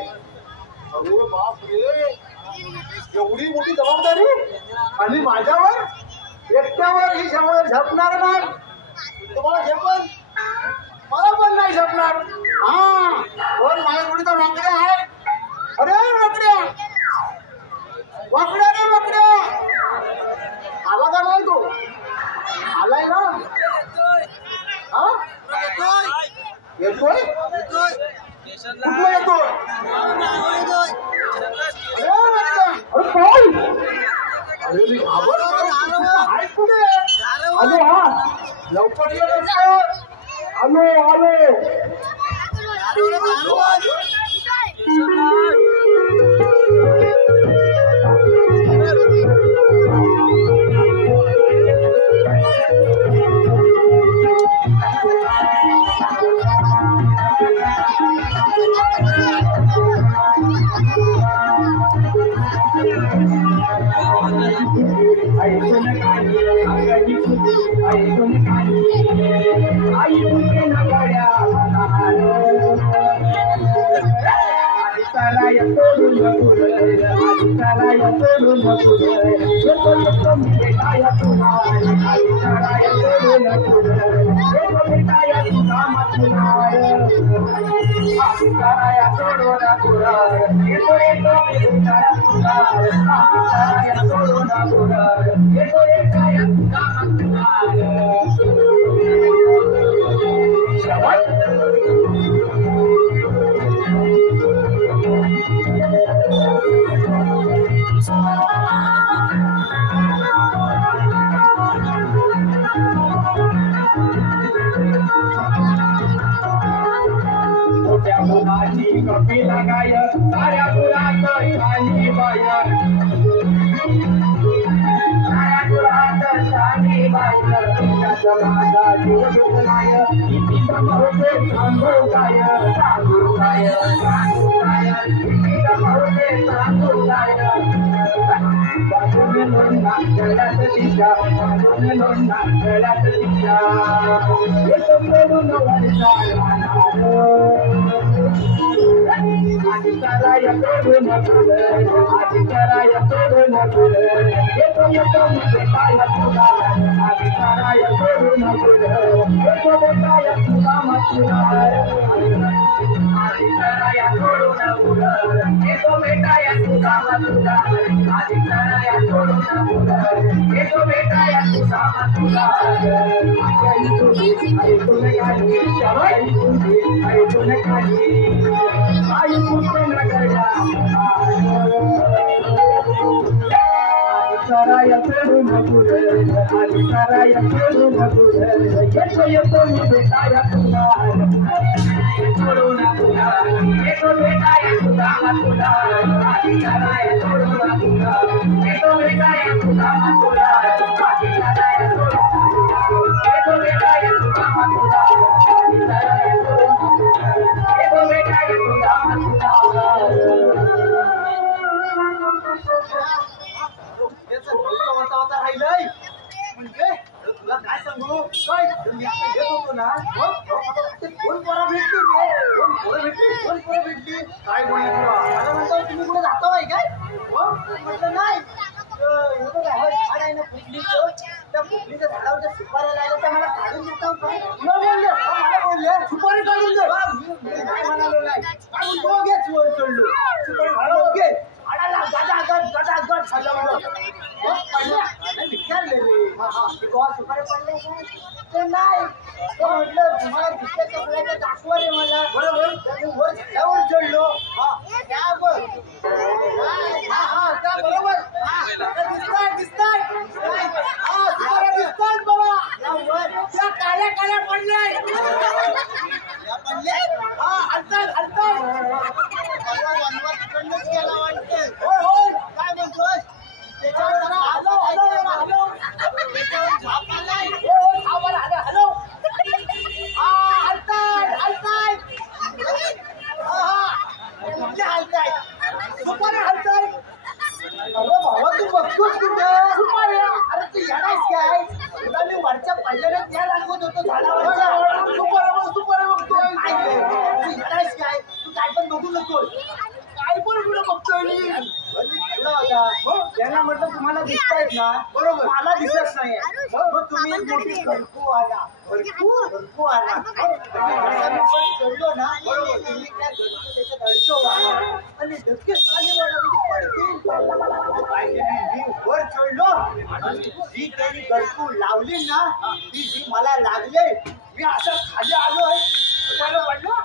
अरे बाप रे एवढी मोठी जबाबदारी आणि माझ्यावर एकट्यावर ही शंभर झपणार नाही. तुम्हाला झेपल मला पण नाही झपणार. हा पण माझ्या जोडीचा वाकड्या आहे. अरे वाकड्या वाकड्या रे वाकड्या आला का नाही तो आलाय ना. हा येतोय कुठला येतोय अरे मी घाबरलो आहे कुठे आलो हा लवकर ये लवकर आलो आलो त्यांना म्हटलं तुम्हाला दिसतायत ना बरोबर मला दिसत नाहीये मग तुम्ही एक मोठी घरकू आला घरकू आला चढलो ना बरोबर तुम्ही त्या घरकू त्याच्यात अडकवला आणि धक्केच खाली मी वर चढलो जी त्यांनी घरकू लावली ना ती जी मला लागले मी असं खाली आलोय वाटलं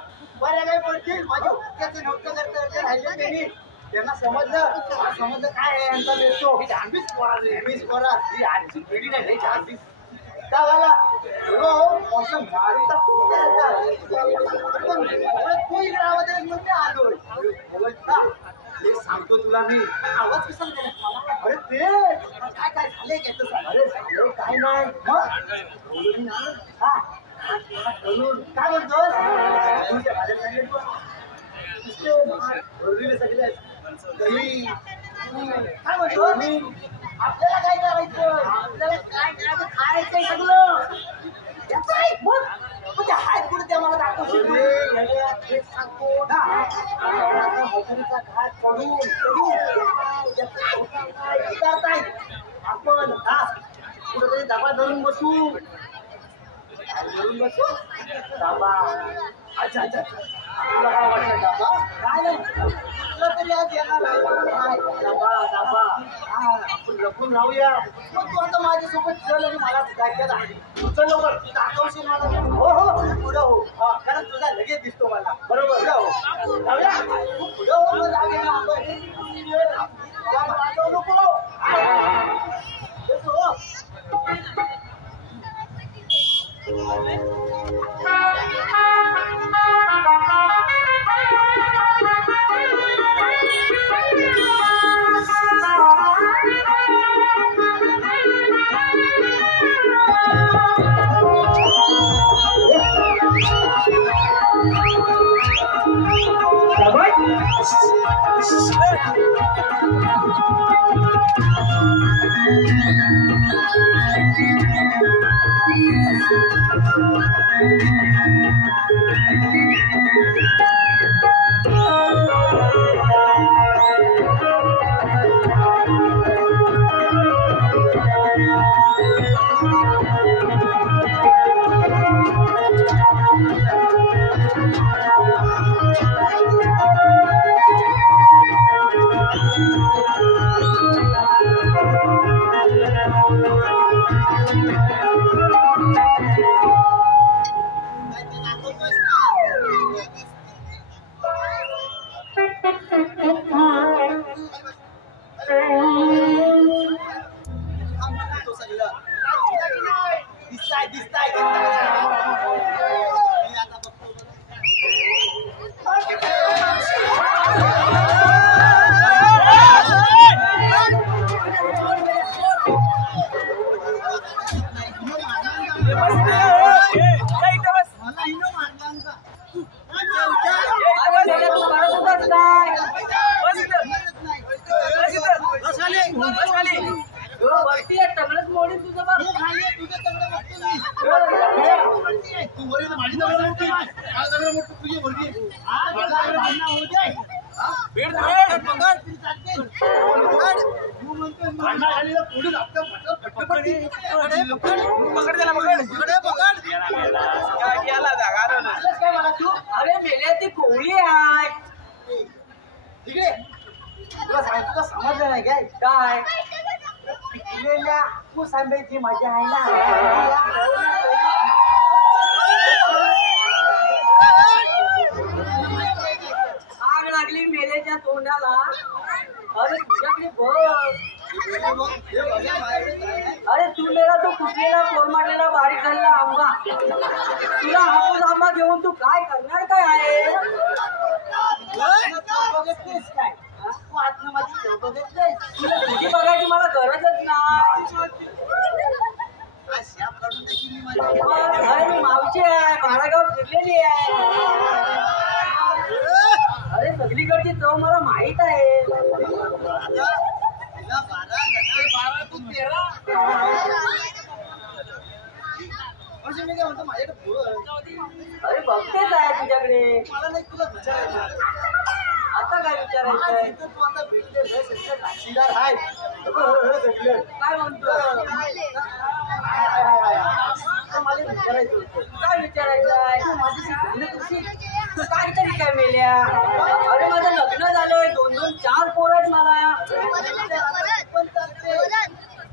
बरं काय पडतील माझ्या हुक्क्याचं नव्हतं करता राहिलं त्यांनी त्यांना समजलं काय आहे यांचा देतो झांबीच पोरा ही आजची पिढी नाही झांबीस त्याला मौसम मारीचा आलोय सांगतो तुला मी आवाज कसा अरे ते काय काय झाले अरे झालं काय नाही काय म्हणतोस काय म्हणतो आपल्याला काय करायचं आपल्याला काय करायचं खायचंय सगळं हात कुठे त्या मला दाखवतो मजुरीचा घाट पडून आपण कुठेतरी दाबा धरून बसू दाबा अच्छा अच्छा तुला काय वाटतं दाबा काय नाही तुला तरी आज येणार दाबा आपण लपून राहूया मग तू आता माझ्यासोबत चल आणि मला जायचं आहे चल लवकर दाखवशील मला हो पुढं हो कारण तुझा लगेच दिसतो मला बरोबर पुढं हो जाऊया तू पुढं हो मग जाऊया आपण नको अरे मेल्या ती कोवळी आहे तिकडे तुला सांगतो समजलं नाही काय काय पिकलेल्या हापूस आंब्याची मजा आहे ना आग लागली मेल्याच्या तोंडाला अरे तुझ्याकडे बघ अरे तू मेला तो कुठलेला कोरमाटलेला बारीक झालेला आंबा तुला हापूस आंबा घेऊन तू काय करणार काय आहे तुझी बघायची मला गरजच नाही अरे मी मावशी आहे बारागाव फिरलेली आहे अरे सगळीकडची चव मला माहित आहे अरे बघतेच आहे तुझ्याकडे मला नाही तुला विचारायचं आता काय विचारायचं आज इथं तू आता भेटले सगळे साक्षीदार आहे भेटले काय म्हणतो मला विचारायचं होतं काय विचारायचं आहे तू माझ्याशी बोलले करशील काहीतरी काय मेल्या अरे माझं लग्न झालंय 2-4 पोरं आहेत मला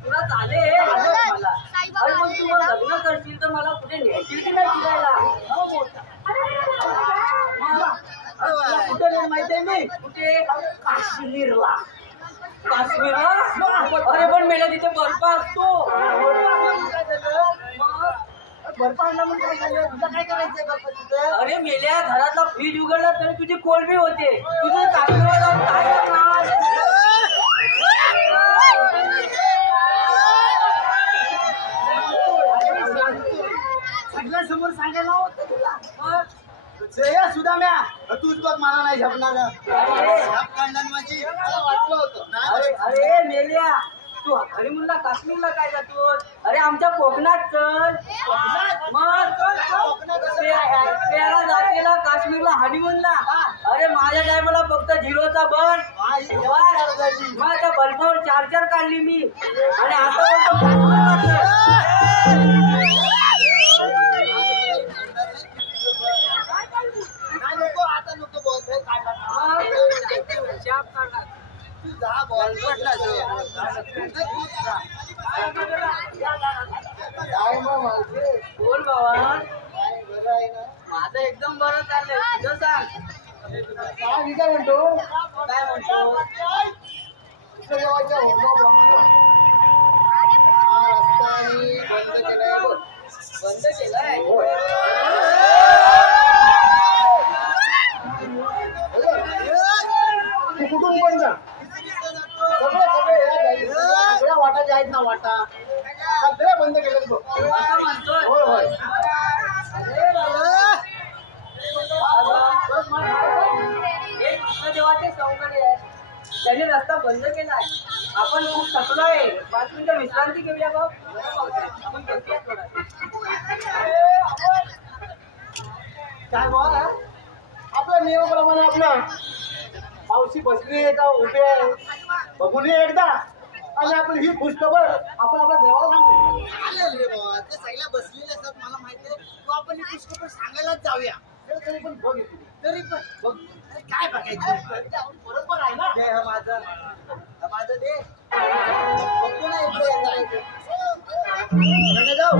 तुला झाले मला अरे मग तू मला लग्न करशील तर मला कुठे नेशील की नाही फिरायला कुठे नाही माहितीये मी कुठे काश्मीरला अरे पण मेला तिथे बर्फ असतो बर्फ आणला म्हणून काय झालं तुला काय करायचंय बर्फ तिथं अरे मेल्या घरातला फ्रीज उघडला तरी तुझी कोलबी होते तुझं काश्मीरला जाऊन काय करणार सगळ्यासमोर सांगायला होतं तुला मग श्रेया सुदाम्या तूच बघ मला नाही झपणार झप काढणार माझी मला वाटलं होतं अरे अरे मेल्या तू हनीमूनला काश्मीरला काय जातो अरे आमच्या कोकणात चल मग तेरा जातीला काश्मीरला हनीमूनला अरे माझ्या टायमाला फक्त 0चा बन मग त्या बल्बावर 4 काढली मी आणि आता नको आता नको बॉल तू जा बॉल बोल बाबा बरं आहे ना माझं एकदम बरं चाललंय तुझं सांग मी काय म्हणतो काय म्हणतो देवाच्या हुकमाप्रमाणे हा रस्ता आणि बंद केलाय बंद केलाय तू कुठून पण जा सगळ्या वाटा ज्या आहेत ना वाटा सगळ्या बंद केल्यात बघ असं म्हणतोय होय होय हे कृष्णदेवाचे सौंदर्य आहे त्याने रस्ता बंद केलाय आपण खूप थकलोय 5 मिनिटं विश्रांती घेऊया बघ आपण बसूया थोडा. काय बॉल आपल्या नियमाप्रमाणे आपलं मावशी बसली आहे का उभे आहे बघून ये एकदा आणि आपण ही खुशखबर आपण आपल्या देवाला सांगू चालेल रे बाबा ते सगळ्या बसलेले असतात मला माहितीये तू आपण ही खुशखबर सांगायलाच जाऊया तरी पण बघ इथे. तरी पण बघ अरे काय बघायचं बरोबर आहे ना दे माझं दे बघतो ना इकडे येता. कडे जाऊ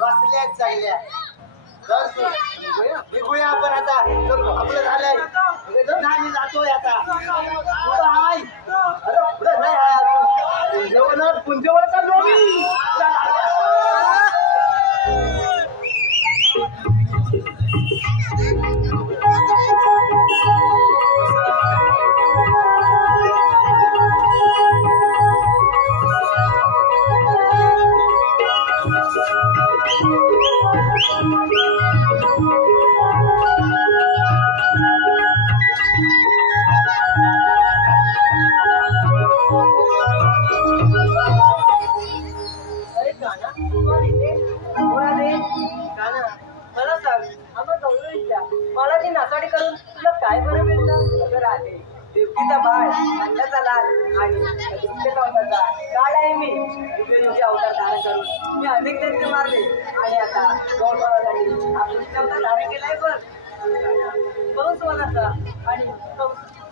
बसल्यात चांगल्या निघूया आपण आता आपलं झालंय मी जातोय आता पुढं हाय अरे पुढं नाही हाय कुंजवनात कुंजवर चाललो मी अरे गाणं कोण येते? कोण आले? गाणं मला सांग आम्हा गौरवीच्या मला ती नासाडी करून तुला काय बरं मिळतं अगं राहते देवकीचा बाळ अंड्याचा लाल आणि अवतारचा काळ आहे मी युगे अवतार धारण करून मी अनेक दैत्य मारले आणि आता गौरवासाठी आपल्या अवतार धारण केलाय बघ कंस वनाचा आणि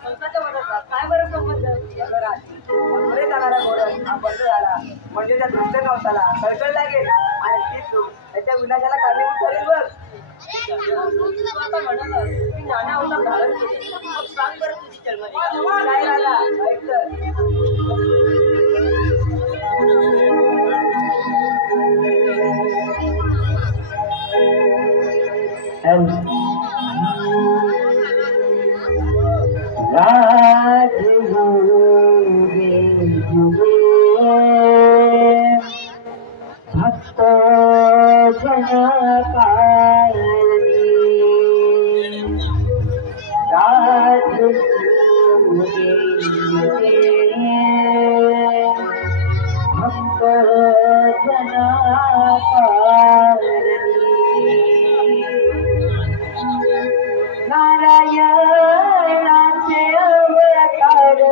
कंसाच्या वनाचा काय बरं संबंध अगं राहते पुढे जाणारा गोरख हा बंद झाला म्हणजे त्या दुष्ट कंसाला कळकळ लागेल आणि तीच लोक त्याच्या विनाशाला कारणीभूत ठरेल बघ तू आता म्हणाल की नाना अवतार धारण केले मग सांग बरं तुझी जन्मली काय राहिला ऐक तर राजगुरुवे नारायणाचे अवतार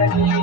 Thank you.